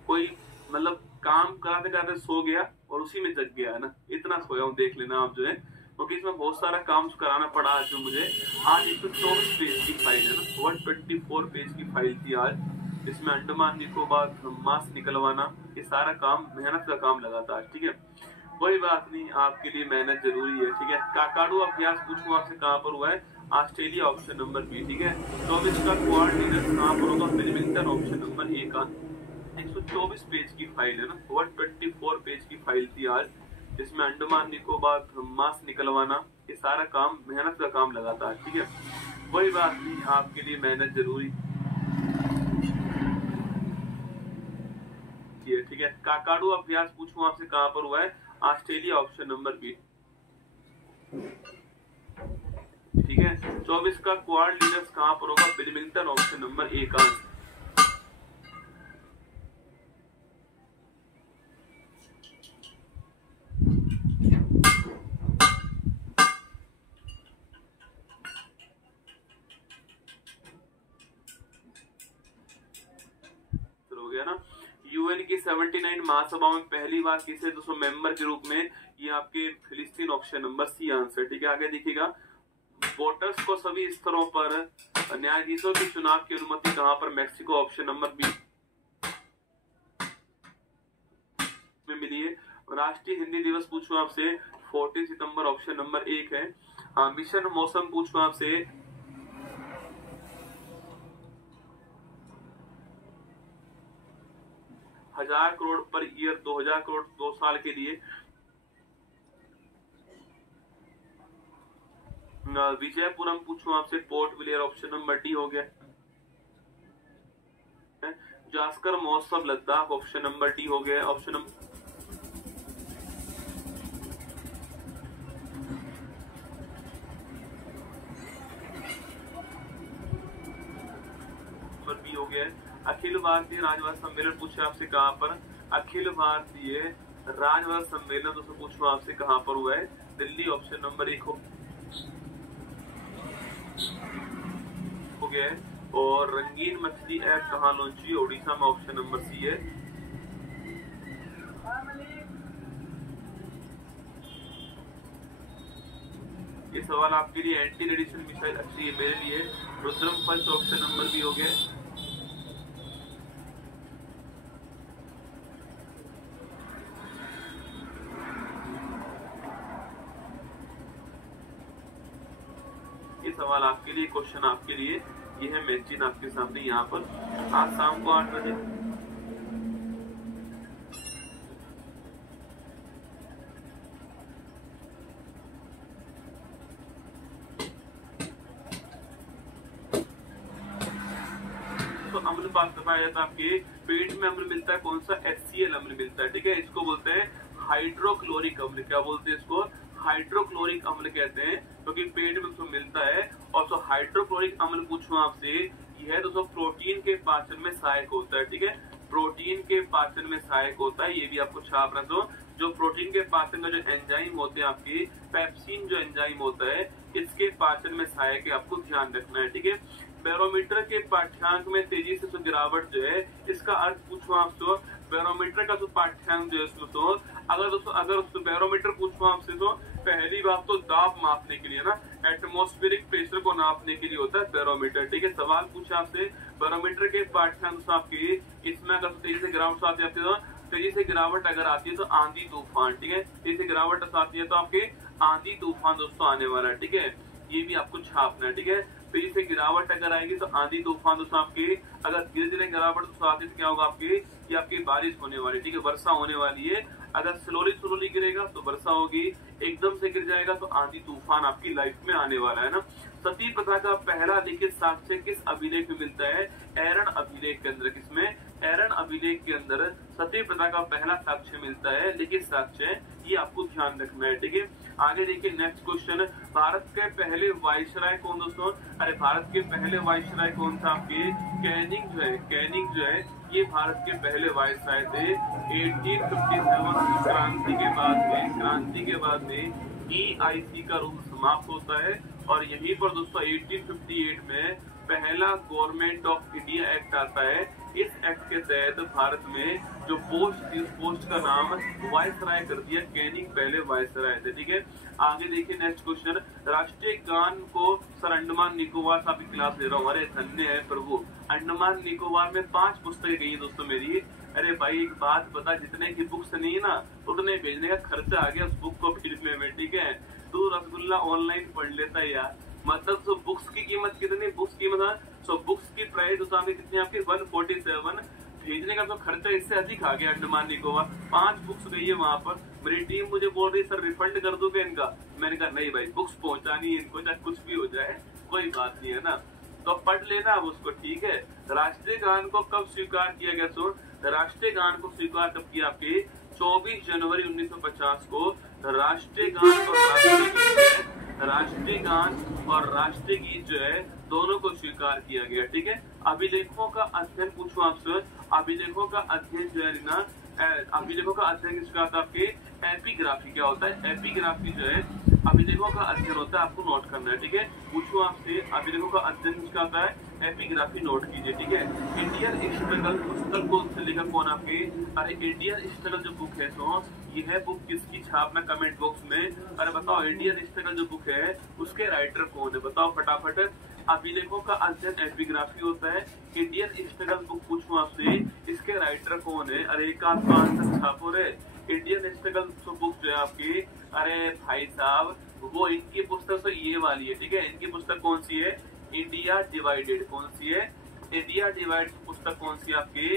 कोई मतलब काम कराते कराते सो गया और उसी में जग गया, है ना, इतना सोया हूँ, देख लेना आप जो है, क्योंकि इसमें बहुत सारा काम कराना पड़ा आज जो मुझे। आज 124 पेज की फाइल है ना, 124 पेज की फाइल थी आज, इसमें अंडमान निकोबार ब्रह्मास्त्र निकलवाना, ये सारा काम, मेहनत का काम लगा था आज, ठीक है। कोई बात नहीं, आपके लिए मेहनत जरूरी है, ठीक है। काकाडू अभ्यास पूछूं आपसे कहाँ पर हुआ है, ऑस्ट्रेलिया ऑप्शन नंबर बी, ठीक है। तो इसका कोऑर्डिनेटर कहाँ पर होगा, विलिंगटन ऑप्शन नंबर ए का। 124 पेज की फाइल है ना, 124 पेज की फाइल थी आज, इसमें अंडमान निकोबार ब्रह्मास्त्र निकलवाना, ये सारा काम, मेहनत का काम लगा था, ठीक है। कोई बात नहीं, आपके लिए मेहनत जरूरी, ठीक है। काकाडू अभ्यास पूछूं आपसे कहाँ पर हुआ है, ऑस्ट्रेलिया ऑप्शन नंबर बी, ठीक है। 24 का क्वाड लीडर्स कहाँ पर होगा, विलिंगटन ऑप्शन नंबर ए का। हो गया ना। यूएन की 79 महासभा में पहली बार किसे दोस्तों मेंबर के रूप में, ये आपके फिलिस्तीन ऑप्शन नंबर सी आंसर, ठीक है। आगे देखिएगा, वोटर्स को सभी स्तरों पर न्यायाधीशों के चुनाव की अनुमति कहां पर, मैक्सिको ऑप्शन नंबर बी में मिली है। राष्ट्रीय हिंदी दिवस पूछूं आपसे, 14 सितंबर ऑप्शन नंबर 1 है। मिशन मौसम पूछूं आपसे, हजार करोड़ पर ईयर, 2000 करोड़ 2 साल के लिए। विजयपुरम पूछूं आपसे, port Blair option number D हो गया। जास्कर महोत्सव लद्दाख ऑप्शन नंबर डी हो गया। ऑप्शन नंबर बी हो गया। अखिल भारतीय राजभाषा सम्मेलन पूछे आपसे कहां पर, अखिल भारतीय राजभाषा सम्मेलन दोस्तों पूछो आपसे कहां पर हुआ है, दिल्ली ऑप्शन नंबर 1 हो गया है। और रंगीन मछली ऐप कहाँ लॉन्च हुई, ओडिशा में ऑप्शन नंबर सी है। ये सवाल आपके लिए, एंटी रेडिएशन मिसाइल अच्छी है मेरे लिए, रुद्रम पंच ऑप्शन नंबर भी हो गया। ये सवाल आपके लिए, क्वेश्चन आपके लिए, ये है मैगजीन आपके सामने यहाँ पर, आज शाम को 8 बजे। पाया जाता है आपके पेट में अम्ल मिलता है कौन सा, HCl अम्ल मिलता है, ठीक है। इसको बोलते हैं हाइड्रोक्लोरिक अम्ल। क्या बोलते हैं इसको, हाइड्रोक्लोरिक अम्ल कहते हैं, क्योंकि तो पेट में उसको मिलता है। और तो हाइड्रोक्लोरिक अम्ल पूछूं आपसे, यह दोस्तों प्रोटीन के पाचन में सहायक होता है, ठीक है। प्रोटीन के पाचन में सहायक होता है, ये भी आपको छाप रख दो। जो प्रोटीन के पाचन में जो एंजाइम होते हैं आपकी, पेप्सिन जो एंजाइम होता है, इसके पाचन में सहायक है, आपको ध्यान रखना है, ठीक है। बैरोमीटर के पाठ्यांक में तेजी से गिरावट जो है, इसका अर्थ पूछूं आपसे, बैरोमीटर का जो पाठ्यांक जो है उसमें तो अगर बैरोमीटर पूछूं आपसे तो पहली बात तो दाब मापने के लिए ना, एटमॉस्फेरिक प्रेशर को नापने के लिए होता है बैरोमीटर, ठीक है। सवाल पूछा आपसे बैरोमीटर के पाठ्यांक आपके, इसमें अगर तेजी से गिरावट आती है तो तेजी से गिरावट अगर आती है तो आंधी तूफान, ठीक है। तेजी से गिरावट आती है तो आपके आंधी तूफान दोस्तों आने वाला है, ठीक है। ये भी आपको छापना है, ठीक है। तेजी से गिरावट अगर आएगी तो आंधी तूफान दोस्तों आपके, अगर धीरे धीरे गिरावट दोस्तों आती है तो क्या होगा आपके, ये आपकी बारिश होने वाली, ठीक है, वर्षा होने वाली है। अगर स्लोली गिरेगा तो वर्षा होगी, एकदम से गिर जाएगा तो आंधी तूफान आपकी लाइफ में आने वाला है ना। सती प्रथा का पहला लिखित साक्ष्य किस अभिलेख में मिलता है, एरन अभिलेख के अंदर। किसमें, एरन अभिलेख के अंदर सती प्रथा का पहला साक्ष्य मिलता है, लिखित साक्ष्य, ये आपको ध्यान रखना है, ठीक है। आगे देखिए नेक्स्ट क्वेश्चन, भारत के पहले वायसराय कौन दोस्तों, अरे भारत के पहले वायसराय कौन था आपके, कैनिंग जो है, कैनिंग जो है ये भारत के पहले वायसराय थे। 1857 क्रांति के बाद में EIC का रूप समाप्त होता है, और यहीं पर दोस्तों 1858 में पहला गवर्नमेंट ऑफ इंडिया एक्ट आता है। इस एक्ट के तहत भारत में जो पोस्ट थी, उस पोस्ट का नाम वायसराय कर दिया, कैनिंग पहले वायसराय थे, ठीक है। आगे देखिए नेक्स्ट क्वेश्चन, राष्ट्रीय गान को सर अंडमान निकोबार का भी क्लास ले रहा हूँ, अरे धन्य है प्रभु। अंडमान निकोबार में 5 पुस्तकें गई दोस्तों मेरी। अरे भाई एक बात बता, जितने की बुक्स नहीं है ना, उतने भेजने का खर्चा आ गया उस बुक को भेजने में, ठीक है। तू रसगुल्ला ऑनलाइन पढ़ लेता है यार, मतलब तो बुक्स की कीमत कितनी, बुक्स की कीमत, सो बुक्स की प्राइस उस कितनी आपकी 147, भेजने का तो खर्चा इससे अधिक आ गया। अंडमान निकोबार 5 बुक्स गई है वहां पर, मेरी टीम मुझे बोल रही सर रिफंड कर दोगे इनका, मैंने कहा नहीं भाई, बुक्स पहुंचानी है इनको, चाहे कुछ भी हो जाए कोई बात नहीं है ना, तो पढ़ लेना अब उसको, ठीक है। राष्ट्रीय गान को कब स्वीकार किया गया, सो राष्ट्रीय गान को स्वीकार कब किया आपके, 24 जनवरी 1950 को राष्ट्रीय गान और राष्ट्रीय गीत जो है दोनों को स्वीकार किया गया, ठीक है। अभिलेखों का अध्ययन पूछूं आपसे, अभिलेखों का अध्ययन जो है ना, अभिलेखों का अध्ययन किसका आता है आपके, एपिग्राफी। क्या होता है, एपिग्राफी जो है अभिलेखों का अध्ययन होता है, आपको नोट करना है, ठीक है। पूछूं आपसे अभिलेखों का अध्ययन किसका होता है, एपिग्राफी, नोट कीजिए, ठीक है। इंडियन स्ट्रगल पुस्तक को लेखक कौन आपके, अरे इंडियन स्ट्रगल जो बुक है सो यह बुक किसकी, छापना कमेंट बॉक्स में, अरे बताओ इंडियन स्ट्रगल जो बुक है उसके राइटर कौन है, बताओ फटाफट। अभिलेखों का अध्ययन एपिग्राफी होता है, इंडियन स्ट्रगल बुक पूछूं आपसे, इसके राइटर कौन है, अरे एक आध 5 छापो रे। इंडियन स्ट्रगल बुक जो है आपकी, अरे भाई साहब वो इनकी पुस्तक तो ये वाली है, ठीक है। इनकी पुस्तक कौन सी है, इंडिया डिवाइडेड, कौन सी है, इंडिया डिवाइडेड पुस्तक कौन सी है आपकी,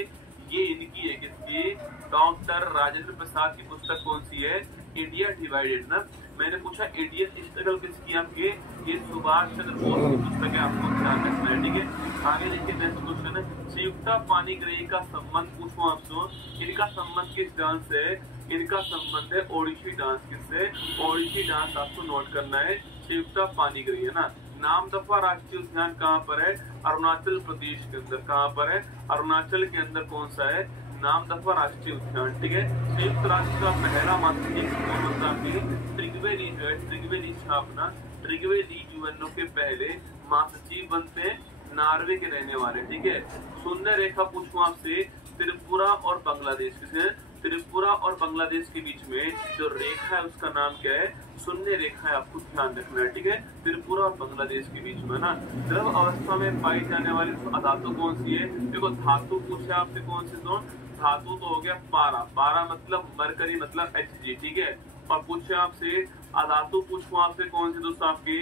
ये इनकी है, किसकी, डॉक्टर राजेंद्र प्रसाद की पुस्तक कौन सी है, इंडिया डिवाइडेड ना। मैंने पूछा इंडियन स्ट्रगल किसकी आपके, ये सुभाष चंद्र बोस की पुस्तक है, आपको ध्यान रखना है, ठीक है। आगे देखिए नेक्स्ट क्वेश्चन है, संयुक्ता पाणिग्राही का संबंध पूछूं आपसे, इनका संबंध किस डांस है, इनका संबंध है ओडिसी डांस, किससे, ओडिसी डांस, आपको नोट करना है। संयुक्ता पाणिग्राही है ना। नामदफा राष्ट्रीय उद्यान कहाँ पर है, अरुणाचल प्रदेश के अंदर, कहाँ पर है, अरुणाचल के अंदर कौन सा है, नामदफा राष्ट्रीय उद्यान, ठीक है। संयुक्त राष्ट्र का पहला महासचिव कौन होता है, त्रिगवे जो है, त्रिगवे छापना, त्रिगवे यूएनओ के पहले महासचिव बनते हैं, नॉर्वे के रहने वाले, ठीक है। शून्य रेखा पूछूं आपसे, त्रिपुरा और बांग्लादेश, किसे, त्रिपुरा और बांग्लादेश के बीच में जो रेखा है उसका नाम क्या है, शून्य रेखा है, आपको ध्यान रखना है, ठीक है। त्रिपुरा और बांग्लादेश के बीच में ना। द्रव अवस्था में पाई जाने वाली धातु कौन सी है, देखो धातु पूछे आपसे कौन सी, तो धातु तो हो गया पारा, पारा मतलब मरकरी मतलब Hg, ठीक है। और पूछे आपसे अधातु पूछूं आपसे कौन सी दोस्तों आपके,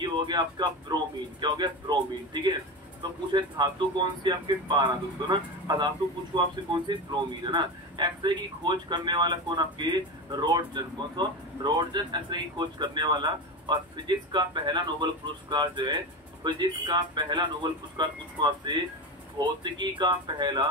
ये हो गया आपका ब्रोमीन, क्या हो गया, ब्रोमीन, ठीक है। तो पूछे धातु कौन सी आपके, पारा दोस्तों ना। अधातु पूछो आपसे कौन सी, ब्रोमीन है ना। एक्सरे की खोज करने वाला कौन आपके, रोडजन, कौन सा, रोडजन एक्सरे की खोज करने वाला। और फिजिक्स का पहला नोबेल पुरस्कार जो है, फिजिक्स का पहला नोबेल पुरस्कार पूछो आपसे भौतिकी का पहला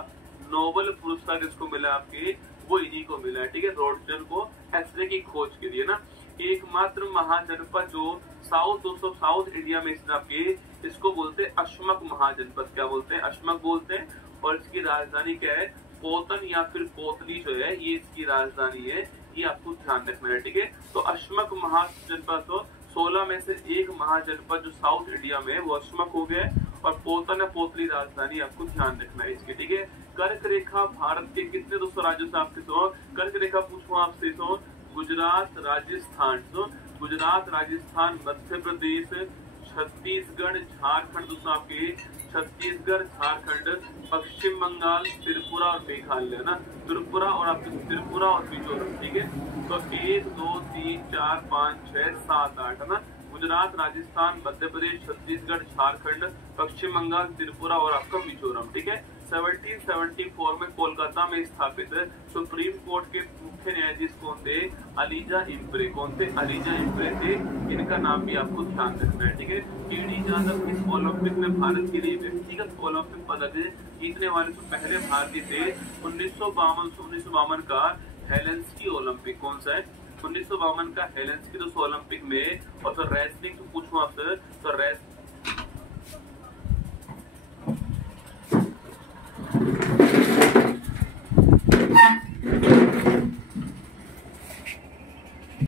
नोबेल पुरस्कार किसको मिला आपके, वो इन्हीं को मिला है, ठीक है, रॉटशन को एक्सरे की खोज के लिए ना। एकमात्र महाजनपद जो साउथ इंडिया में इसने आपके, इसको बोलते हैं अश्मक महाजनपद। क्या बोलते हैं, अश्मक बोलते हैं। और इसकी राजधानी क्या है, पोतन या फिर कोतली जो है, ये इसकी राजधानी है, ये आपको ध्यान रखना है, ठीक है। तो अश्मक महाजनपद तो 16 में से एक महाजनपद जो साउथ इंडिया में है वो अश्मक हो गया है, और पोतन है पोतली राजधानी, आपको ध्यान रखना है इसकी, ठीक है। कर्क रेखा भारत के कितने दोस्तों राज्यों से आपके सो कर्क रेखा पूछूं आपसे, तो गुजरात राजस्थान, तो गुजरात राजस्थान मध्य प्रदेश छत्तीसगढ़ झारखंड, दोस्तों आपके छत्तीसगढ़ झारखंड पश्चिम बंगाल त्रिपुरा और मेघालय ना, त्रिपुरा और आपके त्रिपुरा और मिजोरम, ठीक है। तो 1 2 3 4 5 6 7 8 है ना, गुजरात राजस्थान मध्य प्रदेश छत्तीसगढ़ झारखंड पश्चिम बंगाल त्रिपुरा और आपका मिजोरम, ठीक है। 1774 में कोलकाता में स्थापित सुप्रीम कोर्ट के मुख्य न्यायाधीश कौन थे, अलीजा इम्प्रे। कौन थे, अलीजा इम्प्रे थे, इनका नाम भी आपको ध्यान रखना है, ठीक है। टीडी यादव इस ओलंपिक में भारत के लिए व्यक्तिगत ओलंपिक पदक जीतने वाले तो पहले भारतीय थे। 1952 का हेलेंस्की ओलंपिक, कौन सा है, 1952 का हेलेंस्की ओलंपिक में। और तो रेसलिंग पूछूं आपसे, तो